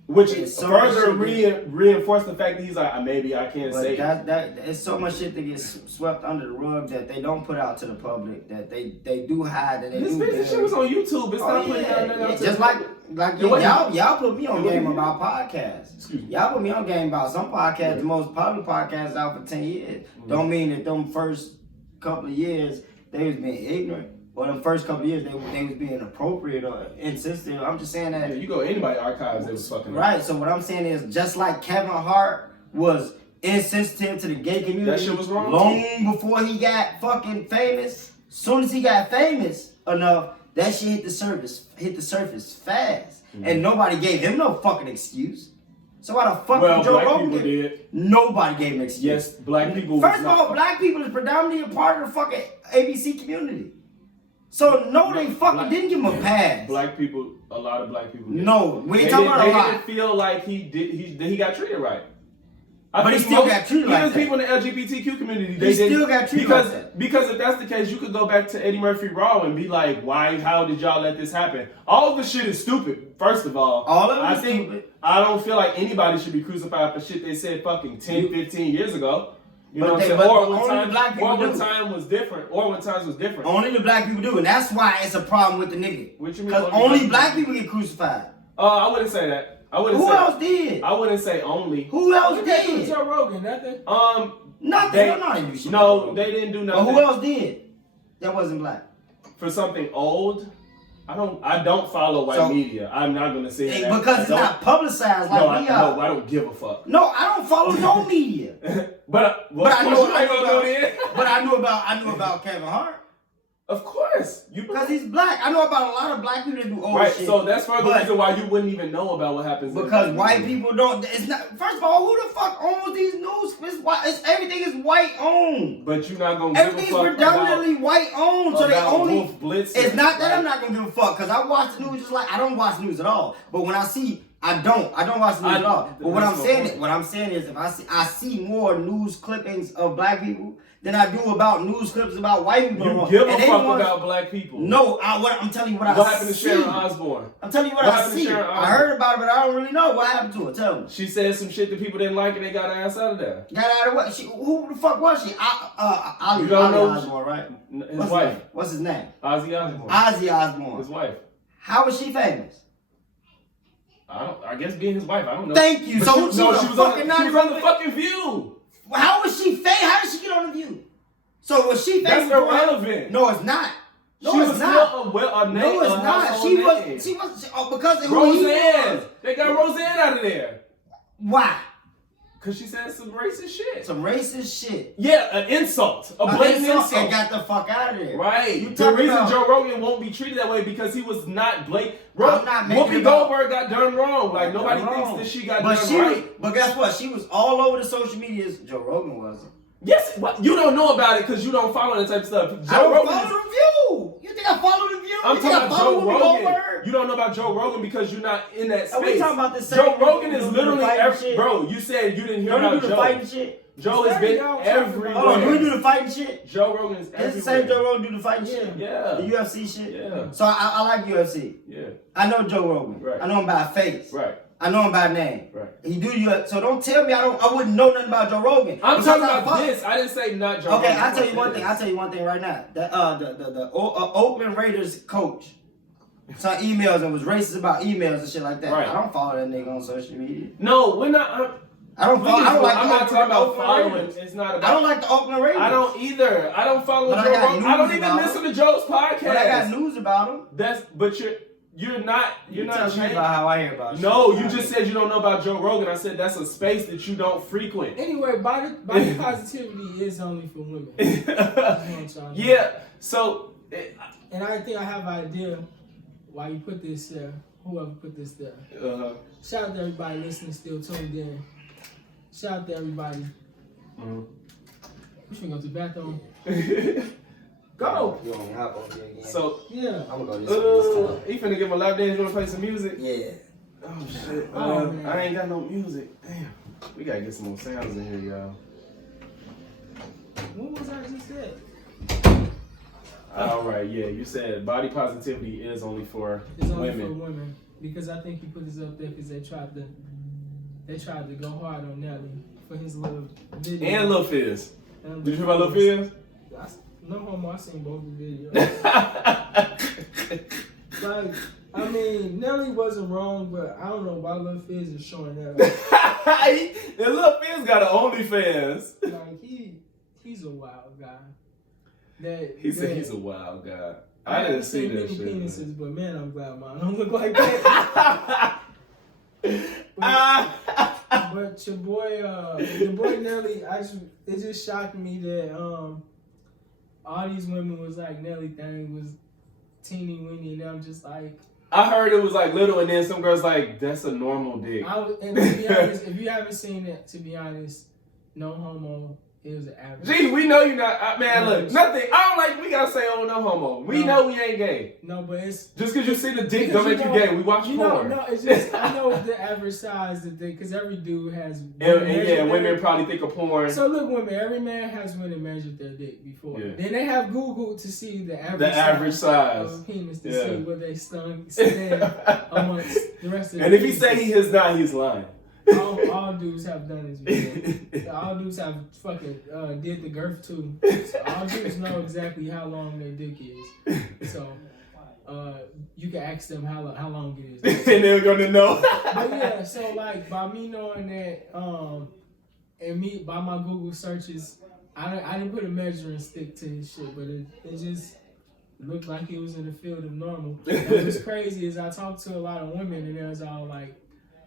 Which further reinforced the fact that he's like, maybe I can't say it. It's so much shit that gets swept under the rug that they don't put out to the public, that they do hide. That This shit was on YouTube. It's not putting out just like y'all put me on game about podcasts. Excuse me. Y'all put me on game about some podcasts. The most popular podcasts out for 10 years. Don't mean that them first couple of years they was being ignorant. Or the first couple of years, they was being appropriate or insensitive. I'm just saying that. Yeah, you go anybody archives, they was fucking right. Up. So what I'm saying is, just like Kevin Hart was insensitive to the gay community, that shit was wrong long before he got fucking famous. Soon as he got famous enough, that shit hit the surface fast, and nobody gave him no fucking excuse. So why the fuck did Joe Rogan did? Nobody gave him an excuse. Yes, black people. First of all, black people is predominantly a part of the fucking ABC community. So no, they fucking didn't give him a pass. Black people, a lot of black people. No, we ain't talking about a lot. They didn't feel like he got treated right. But he still got treated like that. Even people in the LGBTQ community, they still got treated like that. Because if that's the case, you could go back to Eddie Murphy Raw and be like, why? How did y'all let this happen? All of the shit is stupid. First of all, I think stupid. I don't feel like anybody should be crucified for shit they said fucking 10, 15 years ago. You know what I'm saying? Or when times was different. Only the black people do, and that's why it's a problem with the nigga. Because only black people get crucified. I wouldn't say that. Who else did? I wouldn't say only. Who else did? Joe Rogan, nothing. Nothing. No, they didn't do nothing. But who else did? That wasn't black. For something old. I don't follow white media. I'm not gonna say that because it's not publicized like we are. No, I don't give a fuck. No, I don't follow no media. but I knew about Kevin Hart. Of course, because he's black. I know about a lot of black people that do old shit. So that's further reason why you wouldn't even know about what happens. Because white people don't. It's not. First of all, who the fuck owns these news? Everything is white owned. But you're not gonna. Everything's give a fuck predominantly white owned. So they only. It's not that I'm not gonna give a fuck because I watch the news just like I don't watch news at all. But when I see. I don't watch the news at all. But what I'm saying is, if I see more news clippings of black people than I do about news clips about white people. You give a fuck about black people? No, I'm telling you what I see. What happened to Sharon Osbourne? I'm telling you what I see. I heard about it, but I don't really know what happened to her. Tell me. She said some shit that people didn't like, and they got her ass out of there. Got out of what? Who the fuck was she? You don't know Osbourne, right? His wife. What's his name? Ozzy Osbourne. Ozzy Osbourne. His wife. How was she famous? I guess being his wife. I don't know. Thank you. She was on the fucking View. How was she famous? How did she get on the View? So was she famous? That's irrelevant. No, it's not. No, it's not. No, it's not. She was because of Roseanne. They got Roseanne out of there. Why? Because she said some racist shit. Yeah, an insult. A blatant insult. And got the fuck out of there. Right. The reason Joe Rogan won't be treated that way because he was not blatant. Whoopi Goldberg got done wrong. Like, nobody thinks that she got done right. But guess what? She was all over the social medias. Joe Rogan wasn't. Yes, you don't know about it because you don't follow that type of stuff. I don't follow the View. You think I follow the View? I'm talking about Joe Rogan. You don't know about Joe Rogan because you're not in that space. Are we talking about the same Joe Rogan is literally bro. You said you didn't hear about Joe. Fighting shit. Joe has been everywhere. Oh, you do the fighting shit? Joe Rogan is everywhere. It's the same Joe Rogan do the fighting shit? Yeah. The UFC shit? Yeah. So I like UFC. Yeah. I know Joe Rogan. Right. I know him by face. Right. I know him by name. Right. He do you. So don't tell me I wouldn't know nothing about Joe Rogan. I'm talking about this. I didn't say not Joe Rogan. Okay, I'll tell you one thing. I'll tell you one thing right now. The Oakland Raiders coach sent emails and was racist about emails and shit like that. Right. I don't follow that nigga on social media. No, we're not. I don't like I'm the not talking about Oakland following. Raiders. It's not I about. don't like the Oakland Raiders. I don't either. I don't follow But Joe I got Rogan. I don't news even about listen to Joe's podcast. But I got news about them. But you're not Tell me changing. about how I hear about No, shit. you just said you don't know about Joe Rogan. I said that's a space that you don't frequent. Anyway, body positivity is only for women. Yeah. So. And I think I have an idea why you put this there. Whoever put this there. Shout out to everybody listening, still tuned in. Shout out to everybody. You should go to the bathroom. Go! You want me to hop over here again? So, yeah. I'm gonna go this you finna give him a lap dance? You wanna play some music? Yeah. Oh shit. Man. I ain't got no music. Damn. We gotta get some more sounds in here, y'all. What was I just said? All right, yeah. You said body positivity is only for It's only women. for women. Because I think you put this up there because they tried to go hard on Nelly for his little video. And Lil Fizz. Did you hear about Lil Fizz? No homo, I seen both the videos. Like, I mean, Nelly wasn't wrong, but I don't know why Lil Fizz is showing that. And Lil Fizz got an OnlyFans. Like, he's a wild guy. He said he's a wild guy. I didn't see that shit. Penises, but man, I'm glad mine don't look like that. But your boy Nelly, it just shocked me that all these women was like Nelly thing was teeny weeny, and I'm just like. I heard it was like little, and then some girls like that's a normal dick. And to be honest, if you haven't seen it, to be honest, no homo. It was an average. Gee, we know you're not. Man, look, nothing. I don't like. We gotta say, oh no homo. We know we ain't gay. No, but it's just because you see the dick don't make you gay. We watch porn. No, it's just I know the average size that they, because every dude has. Women probably think of porn. So look, women. Every man has went and measured their dick before. Yeah. Then they have Googled to see the average size of a penis to see what they stand amongst the rest of. And if he say he is not, he's lying. All dudes have done this before. All dudes have fucking did the girth too. So all dudes know exactly how long their dick is. So you can ask them how long it is. And they're gonna know. But yeah, so like by me knowing that, and me by my Google searches, I didn't put a measuring stick to his shit, but it just looked like it was in the field of normal. And what's crazy is I talked to a lot of women, and it was all like.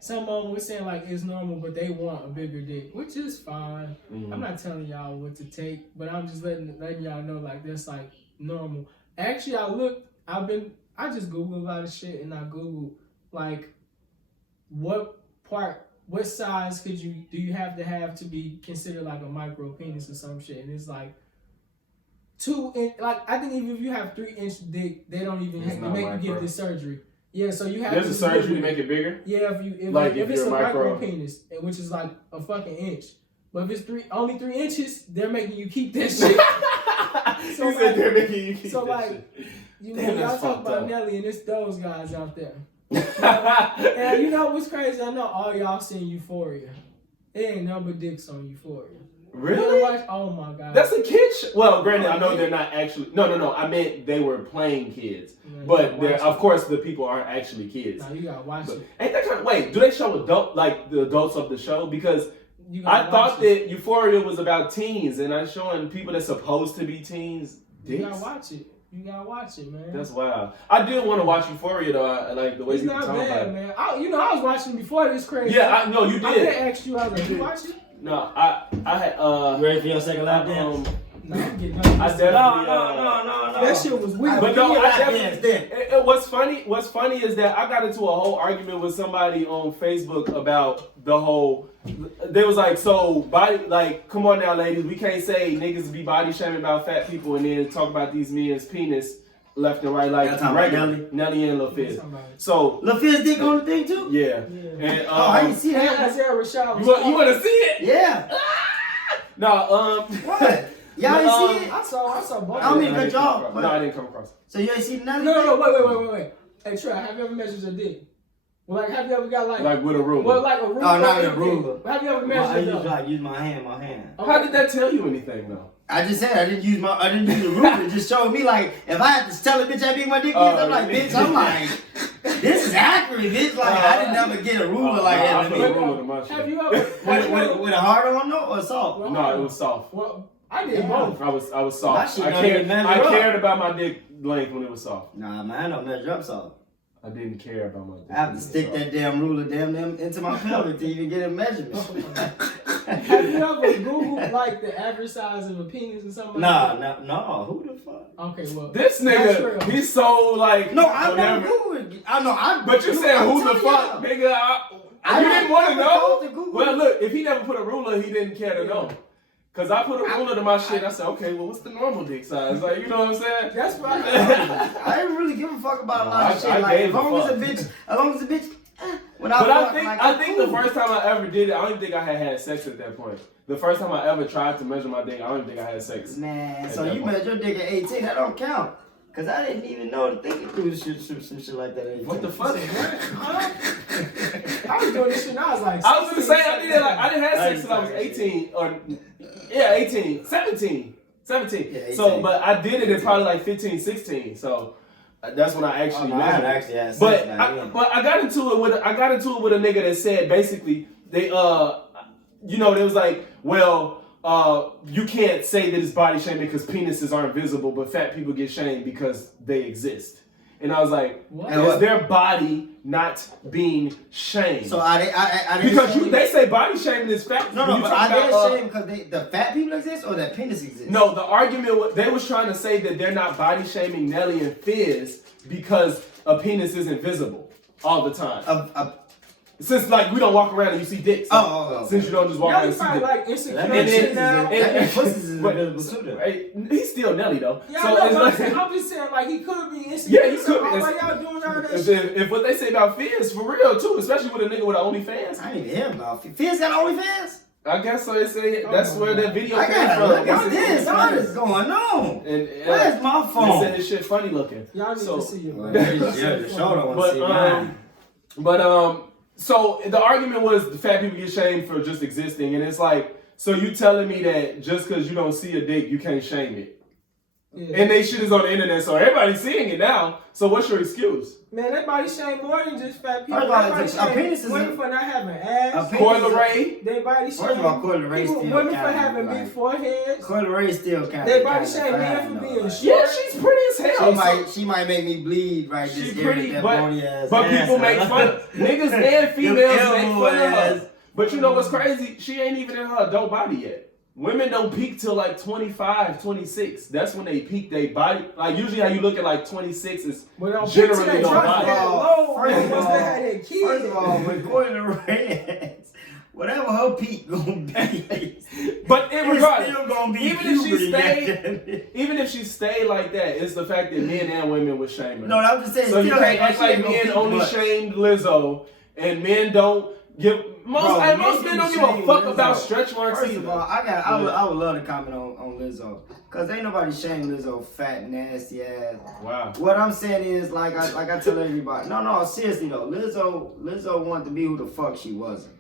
Some of them were saying like it's normal, but they want a bigger dick, which is fine. Mm-hmm. I'm not telling y'all what to take, but I'm just letting y'all know like that's like normal. Actually, I just Googled a lot of shit, and I Googled like what size do you have to be considered like a micro penis or some shit, and it's like 2 inch. Like I think even if you have 3-inch dick, they don't even have to make you get this surgery. Yeah, so you have there's a surgery to make it bigger? Yeah, if it's a micro penis, which is like a fucking inch. But if it's only 3 inches, they're making you keep that shit. So like, they're making you keep that shit. You know, y'all talk about Nelly and it's those guys out there. And you know what's crazy? I know all y'all seen Euphoria. There ain't no but dicks on Euphoria. Really? Oh my god. That's a kid well, granted, I know they're not actually. No. I meant they were playing kids. But of course, the people aren't actually kids. No, you gotta watch it. Ain't that kind of, wait, do they show the adults of the show? Because I thought that Euphoria was about teens, and I'm showing people that's supposed to be teens. You gotta watch it. You gotta watch it, man. That's wild. I did want to watch Euphoria though. I like the way you talk about it. It's not bad, man. I was watching before this crazy. Yeah, I know you did. I did ask you. I was like, you watch it? No, I had. You ready for your second lap dance? No, I'm getting up. I definitely. No. That shit was weird. But no, I definitely. What's funny is that I got into a whole argument with somebody on Facebook about the whole. They was like, so come on now, ladies, we can't say niggas be body shaming about fat people and then talk about these men's penis left and right like regular Nelly and Lil Fizz. So Lil Fizz dick on the thing too? Yeah. And I didn't see that. Isaiah Rashad. You want to see it? Yeah. No. What? Y'all ain't see it? I saw both. I don't mean to cut y'all. No, I didn't come across it. So you ain't seen Nelly? No, wait. Hey Trey, have you ever measured your dick? Well, like, have you ever got like with a ruler? Well, like a ruler. Oh, not a ruler. Have you ever I measured used up? to like use my hand. Okay. How did that tell you anything though? I just said I didn't use the ruler. It just showed me like if I had to tell a bitch how big my dick is, I'm like, bitch, I'm like, this is accurate, bitch. Like I didn't never get a ruler like that. I put a ruler to my shit. Have you ever? With a hard on though or soft? No, it was soft. Well, I did both. I was My soft. shit I don't even measure up. cared about my dick length when it was soft. Nah, man, I don't measure up soft. I didn't care about my dick. I have to stick that damn ruler damn into my pelvic to even get a measurement. Have you ever Googled like the average size of a penis or something? No. Who the fuck? Okay, well, This nigga, he's so like. No, I never Googled it. I know. But you said who the fuck, nigga? You didn't want to know? Well, look, if he never put a ruler, he didn't care to know. Cause I put a ruler to my shit. I said, okay, well, what's the normal dick size? Like, you know what I'm saying? That's right. I didn't really give a fuck about a lot of shit. Like, as long as a bitch. But I think the first time I ever did it, I don't even think I had sex at that point. The first time I ever tried to measure my dick, I don't even think I had sex. Man, so you measured your dick at 18? That don't count. Cause I didn't even know to think it through some shit like that. What the fuck? I was doing this shit when I was like. I was gonna say I didn't have sex till I was 18 or 18, 17. Yeah, so, but I did it at probably like 15, 16. So that's when I actually measured. I actually had sex. But I got into it with a nigga that said basically they they was like, well, you can't say that it's body shaming because penises aren't visible, but fat people get shamed because they exist. And I was like, what? Is their body not being shamed? So I because they say body shaming is fat. No, but are they shamed because the fat people exist or that penis exists? No, the argument they was trying to say that they're not body shaming Nelly and Fizz because a penis isn't visible all the time. Since like we don't walk around and you see dicks. Since you don't just walk around and see dicks. Like insecure. And he's still Nelly though. Yeah, so I'm just saying like he could be insecure. Yeah, he could be. Why y'all doing all that shit? If what they say about Fizz for real too, especially with a nigga with an OnlyFans. I didn't hear about Fizz got OnlyFans. I guess so. They say that's where that video came from. Look at this. What is going on? Where's my phone? They said this shit funny looking. Y'all need to see it. So the argument was the fat people get shamed for just existing, and it's like, so you telling me that just because you don't see a dick, you can't shame it? Yeah. And they shit is on the internet, so everybody's seeing it now. So what's your excuse? Man, that body shame more than just fat people. A penis is women for not having ass. Coil Ray. They body shame. First of all, Coil Ray still women for having big foreheads. Coil Ray still kind of. They body shame men for being short. Yeah, she's pretty as hell. She might make me bleed right this She's pretty, but people make fun. Niggas and females make fun of her. But you know what's crazy? She ain't even in her adult body yet. Women don't peak till like 25, 26. That's when they peak their body. Like usually how you look at like 26 is generally your body. First of all, when Coil Ray whatever her peak gonna be. But regardless, still gonna be even if she stayed like that, it's the fact that men and women would shame her. No, I'm just saying. So you can't act like men only shamed Lizzo and men don't give. Most men don't give a fuck about stretch marks either. First of all, I would love to comment on Lizzo. Cause ain't nobody shame Lizzo fat, nasty ass. Wow. What I'm saying is, like I tell everybody, no, seriously though, Lizzo wanted to be who the fuck she wasn't.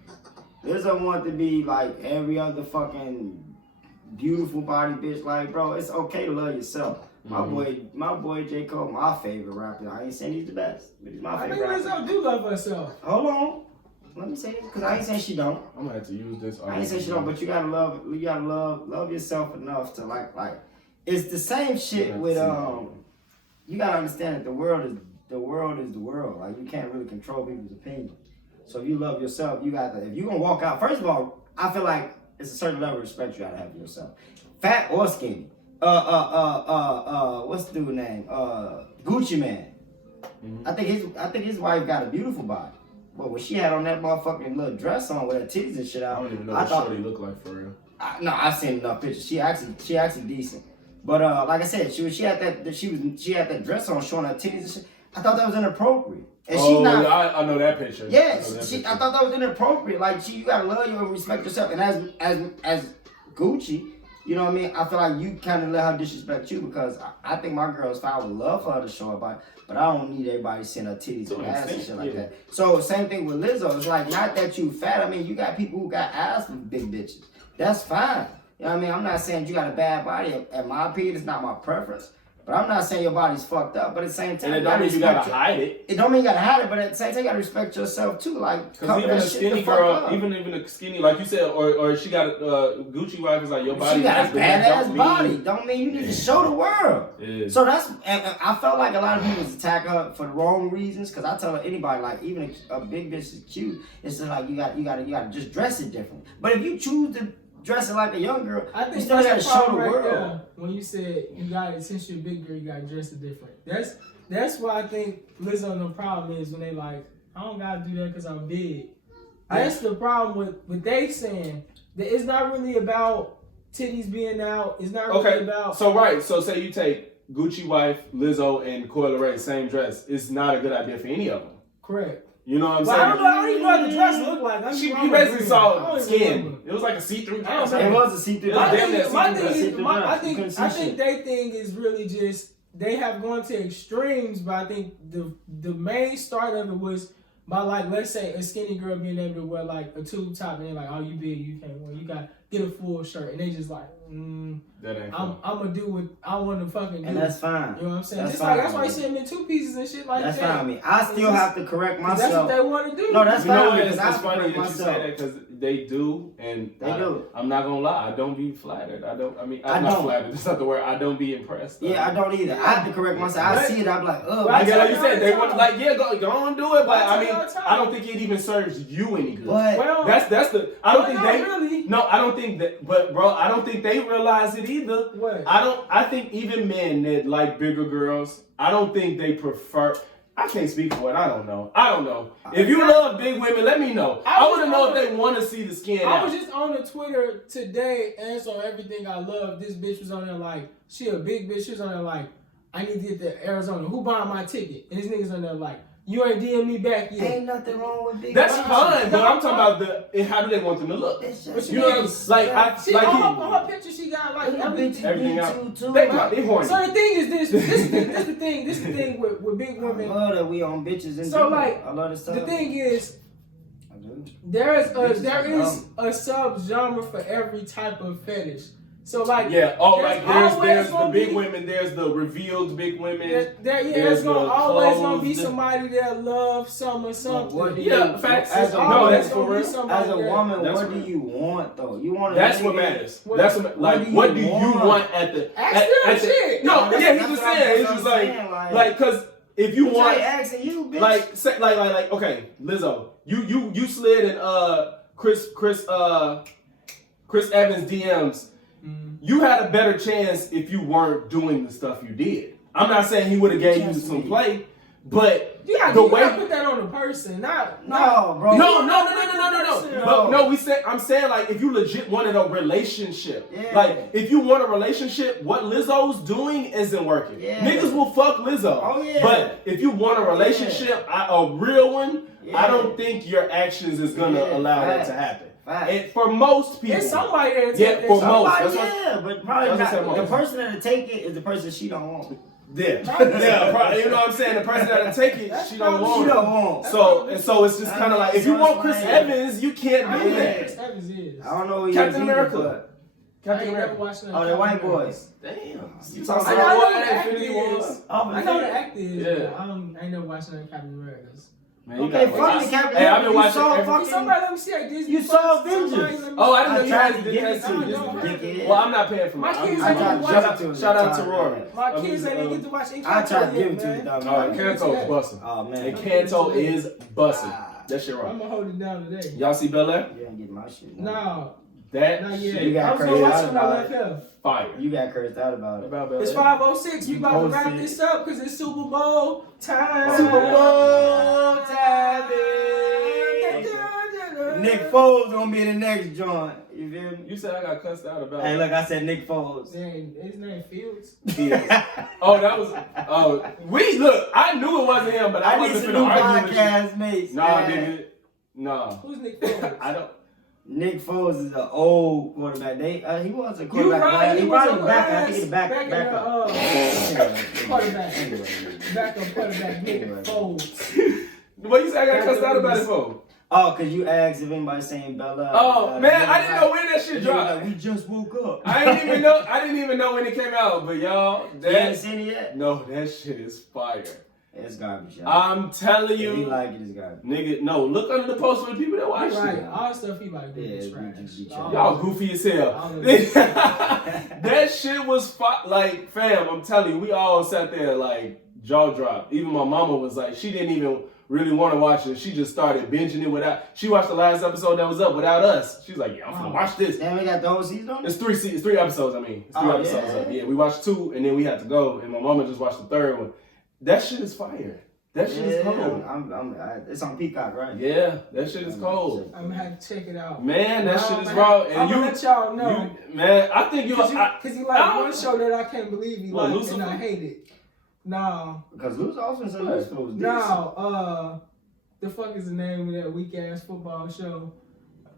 Lizzo wanted to be like every other fucking beautiful body bitch. Like, bro, it's okay to love yourself. My boy J. Cole, my favorite rapper. I ain't saying he's the best, but he's my favorite rapper. I think Lizzo do love herself. Hold on. Let me say this, because I ain't saying she don't. I'm gonna have to use this. I ain't saying she don't, but you gotta love yourself enough to like it's the same shit with you gotta understand that the world is the world. Like you can't really control people's opinions. So if you love yourself, you got to, if you're gonna walk out, first of all, I feel like it's a certain level of respect you gotta have for yourself. Fat or skinny. What's the dude's name? Gucci Man. I think his wife got a beautiful body. But when she had on that motherfucking little dress on with her titties and shit out, I don't even know what shorty look like for real. I've seen enough pictures. She actually decent. But like I said, she had that dress on showing her titties and shit. I thought that was inappropriate. And she's not. I know that picture. Yeah, I thought that was inappropriate. Like you gotta love you and respect yourself. And as Gucci, You know what I mean? I feel like you kind of let her disrespect you because I think my girl's fine. I would love for her to show her body, but I don't need everybody seeing her titties and ass and shit like that. So same thing with Lizzo. It's like, not that you fat. I mean, you got people who got ass with big bitches. That's fine. You know what I mean? I'm not saying you got a bad body. In my opinion, it's not my preference. But I'm not saying your body's fucked up. But at the same time, and it don't mean you gotta hide it. It don't mean you gotta hide it. But at the same time, you gotta respect yourself too. Like, because even a skinny girl, even a skinny, like you said, or she got a Gucci wife is like your body. She got a badass body. Don't mean you need to show the world. Yeah. So that's. And I felt like a lot of people attack her for the wrong reasons. Because I tell anybody, like even a big bitch is cute. It's just like you gotta just dress it different. But if you choose to dress it like a young girl, I think you still gotta show the world. There, when you said you got it, since you're a big girl, you gotta dress it different. That's why I think Lizzo the problem is when they like, I don't gotta do that because I'm big. That's the problem with what they saying. That it's not really about titties being out. It's not really about. So say you take Gucci wife, Lizzo, and Coi Leray, same dress. It's not a good idea for any of them. Correct. You know what I'm saying? I don't even know what the dress looked like. You basically saw skin. It was like a see-through dress. It was a see-through dress. I think their thing is really just they have gone to extremes, but I think the main start of it was by like, let's say a skinny girl being able to wear like a tube top and they're like, oh, you big, you can't wear, you got get a full shirt, and they just like, that ain't I'm gonna do what I want to fucking do, and that's fine. You know what I'm saying? That's just fine. like that's why you see them in 2 pieces and shit like that's that. That's fine. I mean, I still have to correct myself. That's what they want to do. No, that's fine. It's funny that you say that because they do, and they do. I'm not gonna lie, I don't be flattered. I'm not flattered. That's not the word. I don't be impressed. Yeah, I don't either. I have to correct myself. I see it. I'm like, oh. Like you said, they want like, go on do it, but I mean, I don't think it even serves you any good. But that's the. I don't think they. Really. No, I don't think that. But bro, I don't think they realize it either. What? I think even men that like bigger girls, I don't think they prefer. I can't speak for it. I don't know. If you love big women, let me know. I want to know if they want to see the skin out. I was just on the Twitter today, and so everything I love. This bitch was on there like, she a big bitch. She was on there like, I need to get to Arizona. Who buying my ticket? And this nigga's on there like, you ain't DM me back yet. Ain't nothing wrong with big. That's fine, but I'm talking about how do they want them to look? You know, on her picture, she got like everything out. They horny. So the thing is this is the thing with big women. I love that we on bitches and so like I love the stuff. The thing is, there is a sub-genre for every type of fetish. So like there's the big women, there's the revealed big women. There's gonna always be somebody that loves something. Facts. That's for real. As a woman, what do you want though? You want. That's what matters. That's what do you want at the? Shit. No, he's just saying. It's just like because if you want, asking you, bitch. like okay, Lizzo, you slid in Chris Evans DMs. You had a better chance if you weren't doing the stuff you did. I'm not saying he would have gave you some play, but you gotta put that on the person, bro. I'm saying like if you legit wanted a relationship, like if you want a relationship, what Lizzo's doing isn't working. Niggas will fuck Lizzo. Oh yeah. But if you want a relationship, a real one, I don't think your actions is gonna allow that to happen. And for most people, it's somebody that for most, but probably not. The person that'll take it is the person she don't want. Yeah, probably, you know what I'm saying. The person that'll take it, she don't want. So it's just kind of like if you want Chris Evans, you can't do that. Chris Evans is. I don't know who Captain America. Captain America. Oh, the white boys. Damn. You talking about what Infinity Wars? I know the actor is. Yeah. I ain't never watched none of Captain America's. Man, okay, fuck the Captain. Hey, I've been watching somebody let me see like Disney. You saw Avengers. Oh, I didn't know you had Disney. Well, I'm not paying for my kids. Shout out to Rory. My kids ain't give to watch. I tried to give it to you, though. Kanto is busting. Oh man, and Kanto is busting. That shit right. I'm gonna hold it down today. Y'all see Bel Air? You ain't get my shit. No. That shit. You got cursed out about it. Fire. You got cursed out about it. It's 5:06. We about to wrap this up because it's Super Bowl time. Super Bowl time. Nick Foles gonna be the next joint. You feel me? You said I got cussed out about. Hey, look, I said Nick Foles. His name Fields. Oh, that was. Oh, look. I knew it wasn't him, but I wasn't gonna argue with you. Podcast mates. Nah, nigga. Nah. Who's Nick Foles? I don't. Nick Foles is an old quarterback. He was a quarterback. You right, He was brought him back. I think he's back in up. quarterback. Anyway. Backup quarterback, Nick Foles. What you say I got cussed out about it for? Oh, cause you asked if anybody's saying Bella. Oh man, I didn't know when that shit dropped. Like, we just woke up. I didn't even know when it came out. But y'all, You haven't seen it yet? No, that shit is fire. It's garbage. Y'all. I'm telling you, if you like it, it's garbage. nigga. No, look under the post for the people that watch Right, it. all the stuff he like Yeah, trash. Y'all goofy as hell. That shit was like, fam. I'm telling you, we all sat there like jaw dropped. Even my mama was like, she didn't even really want to watch it. She just started binging it without. She watched the last episode that was up without us. She was like, yeah, I'm gonna watch this. Damn, we got the whole season on it? It's three episodes. I mean, it's three episodes up. Yeah, we watched 2 and then we had to go, and my mama just watched the 3rd one. That shit is fire. That shit is cold. It's on Peacock, right? Yeah, that shit is cold. I'm gonna have to check it out. Man, that shit is raw. And I'm gonna let y'all know. Man, I think you. Cause you like one show that I can't believe you like, Lucifer? and I hate it. No. Because Lucifer also said Lucifer was decent. No, the fuck is the name of that weak ass football show?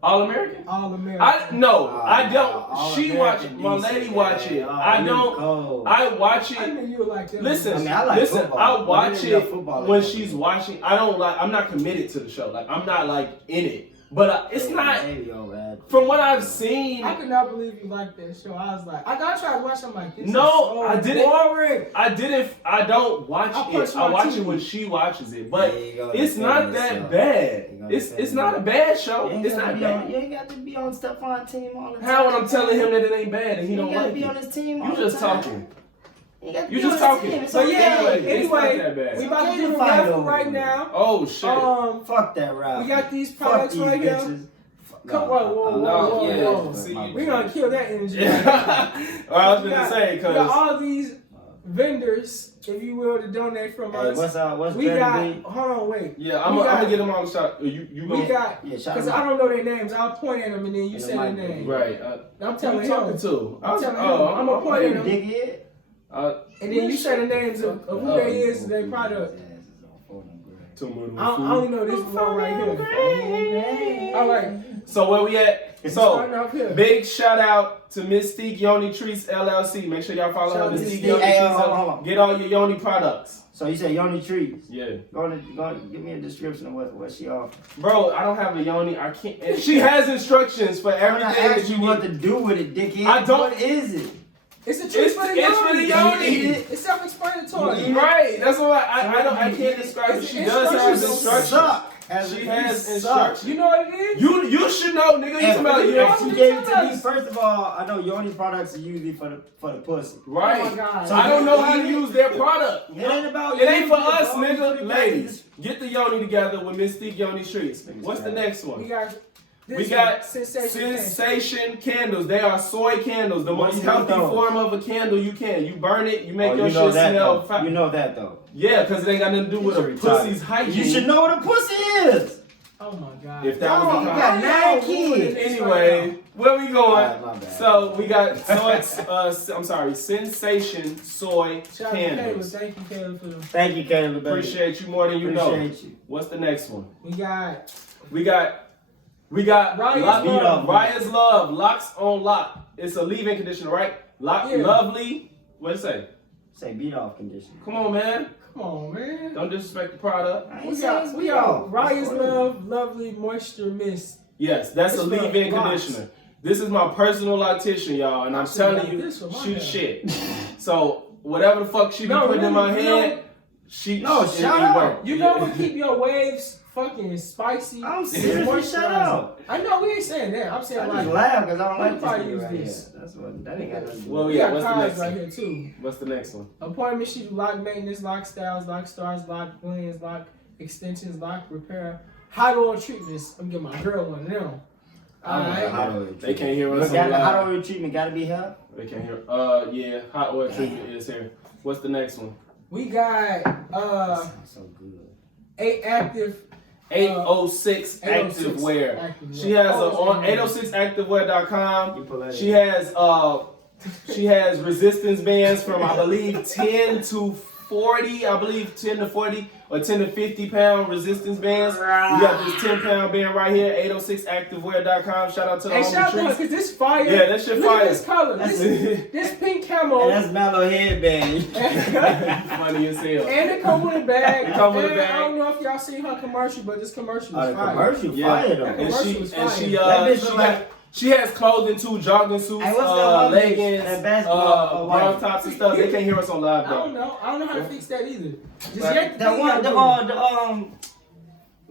All American? All American. I don't. She watch it. My lady watch it. I don't. I watch it. I knew you would like that. Listen, I like football. I watch it when like she's watching. I don't like. I'm not committed to the show. Like I'm not like in it. But it's not. From what I've seen, I could not believe you liked that show. I was like, I tried to watch it. I'm like, this is I didn't. Boring. I didn't. I don't watch it. I watch it when she watches it. But it's not that bad. It's not a bad show. It's not bad. You ain't got to be on Stefan's team all the time. How when I'm telling him that it ain't bad and he don't like it? You got to be on his team all You the just time. talking. You just talking. So yeah, anyway, that bad. we about to do the raffle right now. Oh shit. Fuck that raffle. We got these products right here. Come on, whoa. We're gonna kill that energy. I was gonna say, because we got all these vendors, if you will, to donate from us. What's we got, hold on, wait. Yeah, I'm gonna get them all a shot. We got, because I don't know their names. I'll point at them and then you say their name. Right. I'm telling him. I'm gonna point at them. Dickhead. And then you say the names of who they is, they product. I only know this one right here. All right. So where we at? So big shout out to Mystique Yoni Treats LLC. Make sure y'all follow her. Mystique Yoni Treats. Get all your Yoni products. So you say Yoni Treats? Yeah. Go give me a description of what she offers. Bro, I don't have a Yoni. I can't. She has instructions for everything that you need. What to do with it, dickhead? I don't. What is it? It's a treat for the Yoni. It's self-explanatory. Right. That's why I can't describe it. She does have instructions. She has instructions. You know what it is? You should know, nigga. You talking about She gave it to me. First of all, I know Yoni products are usually for the pussy. Right. Oh my God. So I don't know how to use their product. It ain't about. It ain't for us, nigga. Ladies, get the Yoni together with Mystique Yoni Streets. What's the next one? We got Sensation Candles. They are soy candles, the most healthy form of a candle you can. You burn it, you make your shit smell fine. You know that though. Yeah, because it ain't got nothing to do with a pussy's hygiene. You should know what a pussy is. Oh my God. If that was you got 9 kids. Anyway, where we going? My bad. So we got Sensation Soy Candles. Thank you, Caleb, for them. Thank you, Caleb. Appreciate you more than you know. Appreciate you. What's the next one? We got Raya's Love, Locks on Lock. It's a leave-in conditioner, right? Lovely. What it say? Say beat off conditioner. Come on, man. Come on, man. Don't disrespect the product. We got Raya's Love, Lovely Moisture Mist. Yes, that's a leave-in conditioner. This is my personal loctician, y'all, and I'm telling you, she shit. So whatever the fuck she be putting in my head, shut up. You know what keep your waves fucking spicy? I'm serious. Shut up. I know we ain't saying that. I'm saying I like just laugh because I don't like probably this use right this. Here. That's what that ain't got nothing to do. Well, we yeah. got What's the next right one? here too. What's the next one? Appointment sheet, lock maintenance, lock styles, lock stars, lock blends, lock extensions, lock repair, hot oil treatments. I'm getting my girl one of them. Alright. They can't hear us. Hot oil treatment gotta be hot. They can't hear. Yeah. Hot oil treatment is here. What's the next one? We got so good. 8 active. 806 Activewear. She has on 806activewear.com. She has resistance bands from I believe 10 to 40, I believe 10 to 40 or 10 to 50 pound resistance bands. We got this 10 pound band right here, 806activewear.com. Shout out to the Hey, shout out to her, homie because this fire. Yeah, that shit Look fire. at this color. This pink camo. And that's Mallow headband. Funny as hell. And it come with a bag. It come with a And bag. I don't know if y'all seen her commercial, but this commercial Oh, is the fire. commercial Yeah. fire though. That And commercial was fire. she has clothing too, jogging suits, Hey, what's that leggings, that basketball bra white? tops and stuff. They can't hear us on live I though. don't know. I don't know how to fix that either. Just But yank the that thing one, out the of me.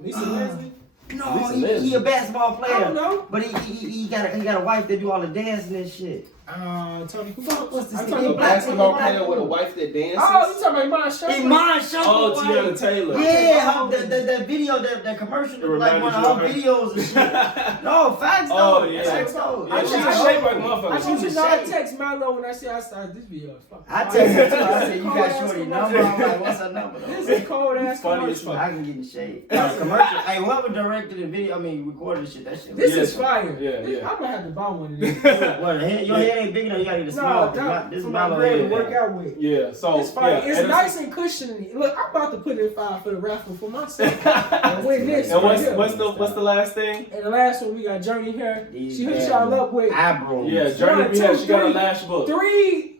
Lisa uh, Leslie? no, Lisa he Leslie. a basketball I don't player. know. But he got a wife that do all the dancing and shit. Tony Cooper. What's this I'm nigga? talking A about basketball black player with a wife that dances. Oh, you talking about Iman Shumpert? Iman Shumpert. Oh, Tiana Taylor. Yeah, the video, the commercial, It like one of her reminded videos and shit. No, facts Oh, though. yeah. Facts though. Yeah, she's I a know. shape like I motherfucker. want you She's to know I shady. text Milo when I see I started this video. It's fucking I fire. text her too. I This said, is you cold got ass shorty commercial. number. I'm like, what's her number though? This is a cold ass Funny commercial. as fuck. I can get in shade. Commercial. Hey, whoever directed the video, recorded the shit. That shit. This Yeah, is fire. yeah. I'm gonna have to buy one of these. What, your head ain't big enough. You gotta get a small. No, This for is my my girl to head. work out with. Yeah, so It's fire. yeah, It's and nice and cushiony. Look, I'm about to put in 5 for the raffle for myself. And win this. And right here. what's the last thing? And the last one we got Journey here. These She hooks damn y'all up with eyebrows. Yeah, Journey One, B has two, she got a three. lash book. three.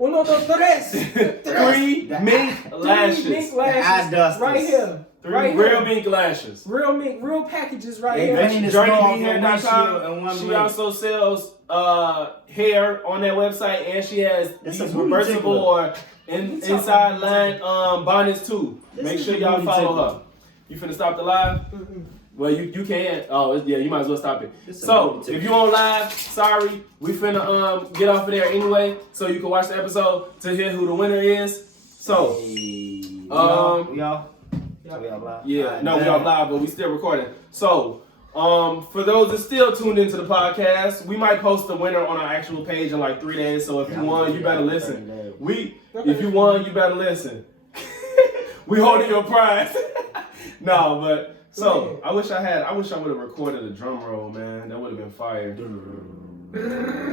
Uno, dos, tres. Three mink lashes. Three mink eye lashes. dusters. Right here. Three Right real here. mink lashes. Real packages right They here. bring the snow off your windshield and JourneyBHair.com. one She blink. also sells hair on that website, and she has This these is booty reversible tickler. or You talking inside about line bonnets too. This Make is sure the y'all booty follow tickler. her. You finna stop the live? Well, you can. Oh, yeah, you might as well stop it. This is a So, booty if you on live, sorry, we finna get off of there anyway, so you can watch the episode to hear who the winner is. So, Hey, we um, all live? yeah, Alright, no, we man. are live, but we still recording. So, for those that still tuned into the podcast, we might post the winner on our actual page in like 3 days. So if you won, you better listen. If you won, you better listen. We holding your prize. No, but so I wish I would have recorded a drum roll, man. That would have been fire.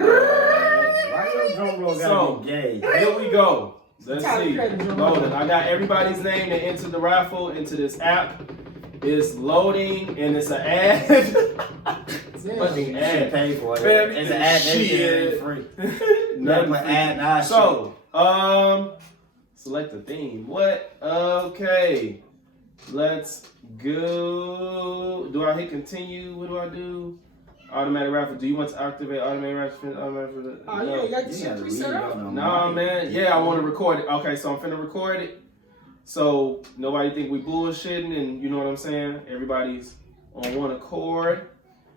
Why your drum roll So, gotta be gay? Here we go. Let's Tyler see. Credit drum roll. Loading. I got everybody's name that entered the raffle into this app. It's loading and it's an ad. Fucking You ad. should pay for it. Man, It's an ad. That shit shit. ain't free. Nothing Nothing free. ad. Nah, So, select the theme. What? Okay. Let's go. Do I hit continue? What do I do? Automatic raffle. Do you want to activate automatic raffle? Oh, yeah, you got the You shit gotta read preset it up. on the Nah, mic. man. Yeah, I want to record it. Okay, so I'm finna record it. So nobody think we bullshitting, and you know what I'm saying? Everybody's on one accord.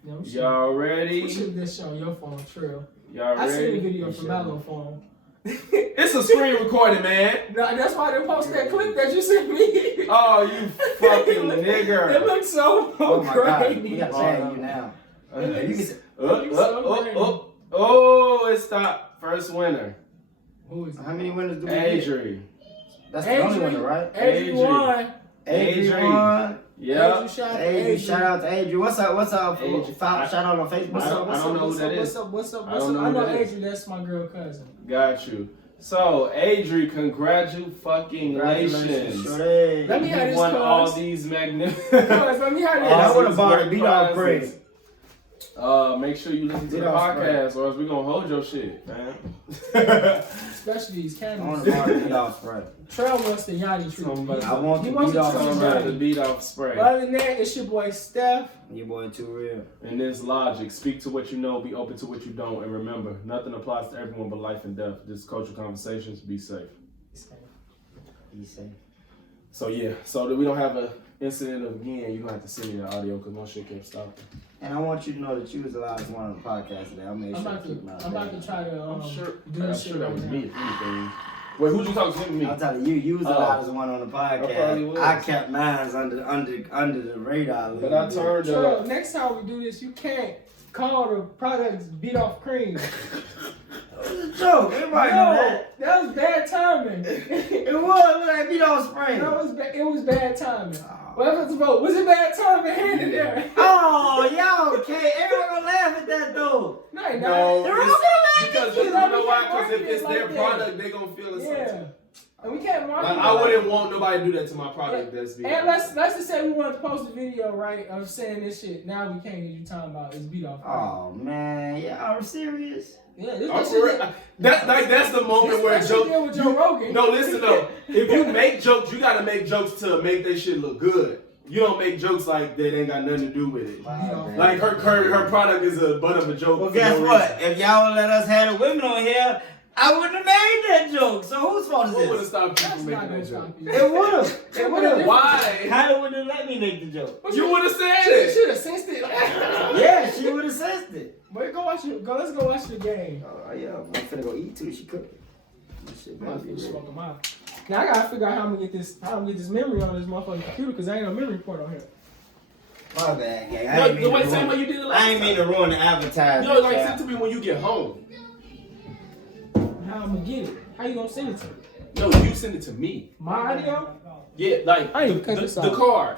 Yeah, I'm Y'all We ready? should this show on your phone, Trill. Y'all I seen the ready? video from Malo's phone. It's a screen recording, man. Nah, that's why they post that clip that you sent me. Oh, you fucking It nigger. looks so Oh my god, we crazy. gotta tag you now. If you can say, Oh, it stopped. First winner. Who is it? how many winners do we get? Adri. That's the only winner, right? Adri won. Adri won. Yep. Adri, shout out to Adri, Adri. shout out to Adri. What's up? Adri. Shout out on Facebook. What's I up? don't know who that is. What's up? I don't know I who know that is. Adri. That's my girl cousin. Got you. So, Adri, congratulations. Shorty. Let me have You this won all cuz. these magnificent. Cuz, let me have And I this. would have bought a beat off prizes. bread. Make sure you listen to the Beat off podcast, or else we gonna hold your shit, man. Especially these I candles. want to buy a beat off spray. Trell wants the Yanni Somebody- treatment. I want He the wants beat off the treatment. spray. The beat off spray. Other than that, it's your boy Steph. Your boy too real. And this logic: speak to what you know, be open to what you don't, and remember, nothing applies to everyone but life and death. Just cultural conversations. Be safe. Be safe. So yeah, so that we don't have an incident of again, you're gonna have to send me the audio because my shit kept stopping. And I want you to know that you was the loudest one on the podcast today. I'll make I'm sure to about keep my to try to I'm sure. do I'm this sure shit that right was now. me. If anything. Wait, who'd you talk to? Me? I'm telling you, you was the Oh. loudest one on the probably podcast. was. I kept mine under the radar. a But little I bit. turned Trell, up. next time we do this, you can't call the products beat off cream. It was a joke. Everybody knew that. That was bad timing. It was like beat off spray. It was bad timing. Whatever the vote. Was it bad timing? Hand it there. Oh, y'all okay. Everyone gonna laugh at that though. No, No, not. They're all it's- gonna laugh because at you you. know why? Because Market if it's it their like product, they gonna feel the same. Yeah, Yeah. And we can't market Like, I wouldn't want nobody to do that to my product. Yeah. That's And let's just say we wanted to post a video, right, of saying this shit. Now we can't. You talking about is beat off. Oh man, yeah, I'm serious. Yeah, this I'm shit. for real. That's the moment where This jokes. with Joe Rogan. No, listen though. If you make jokes, you gotta make jokes to make that shit look good. You don't make jokes like that ain't got nothing to do with it. Like her product is a butt of a joke. Well, guess what? If y'all would let us have the women on here, I wouldn't have made that joke. So whose fault is Who would have this? stopped you That's from not making gonna that joke? stop you. It would have. It would have. Why? Kyla wouldn't have let me make the joke. You would have said She it. should have sensed it. Yeah, she would have said it. But let's go watch the game. Oh yeah, I'm finna go eat too. She cooked. That shit I'm better about be to ready. smoke them out. Now I gotta figure out how I'm gonna get this memory on this motherfucking computer because there ain't no memory port on here. My bad, gang. No, the way same way you did it last I ain't mean to ruin the advertisement. Yo, like yeah. send it to me when you get home. How I'm gonna get it? How you gonna send it to me? No, you send it to me. My audio? Yeah, like I ain't even cut this the off. card.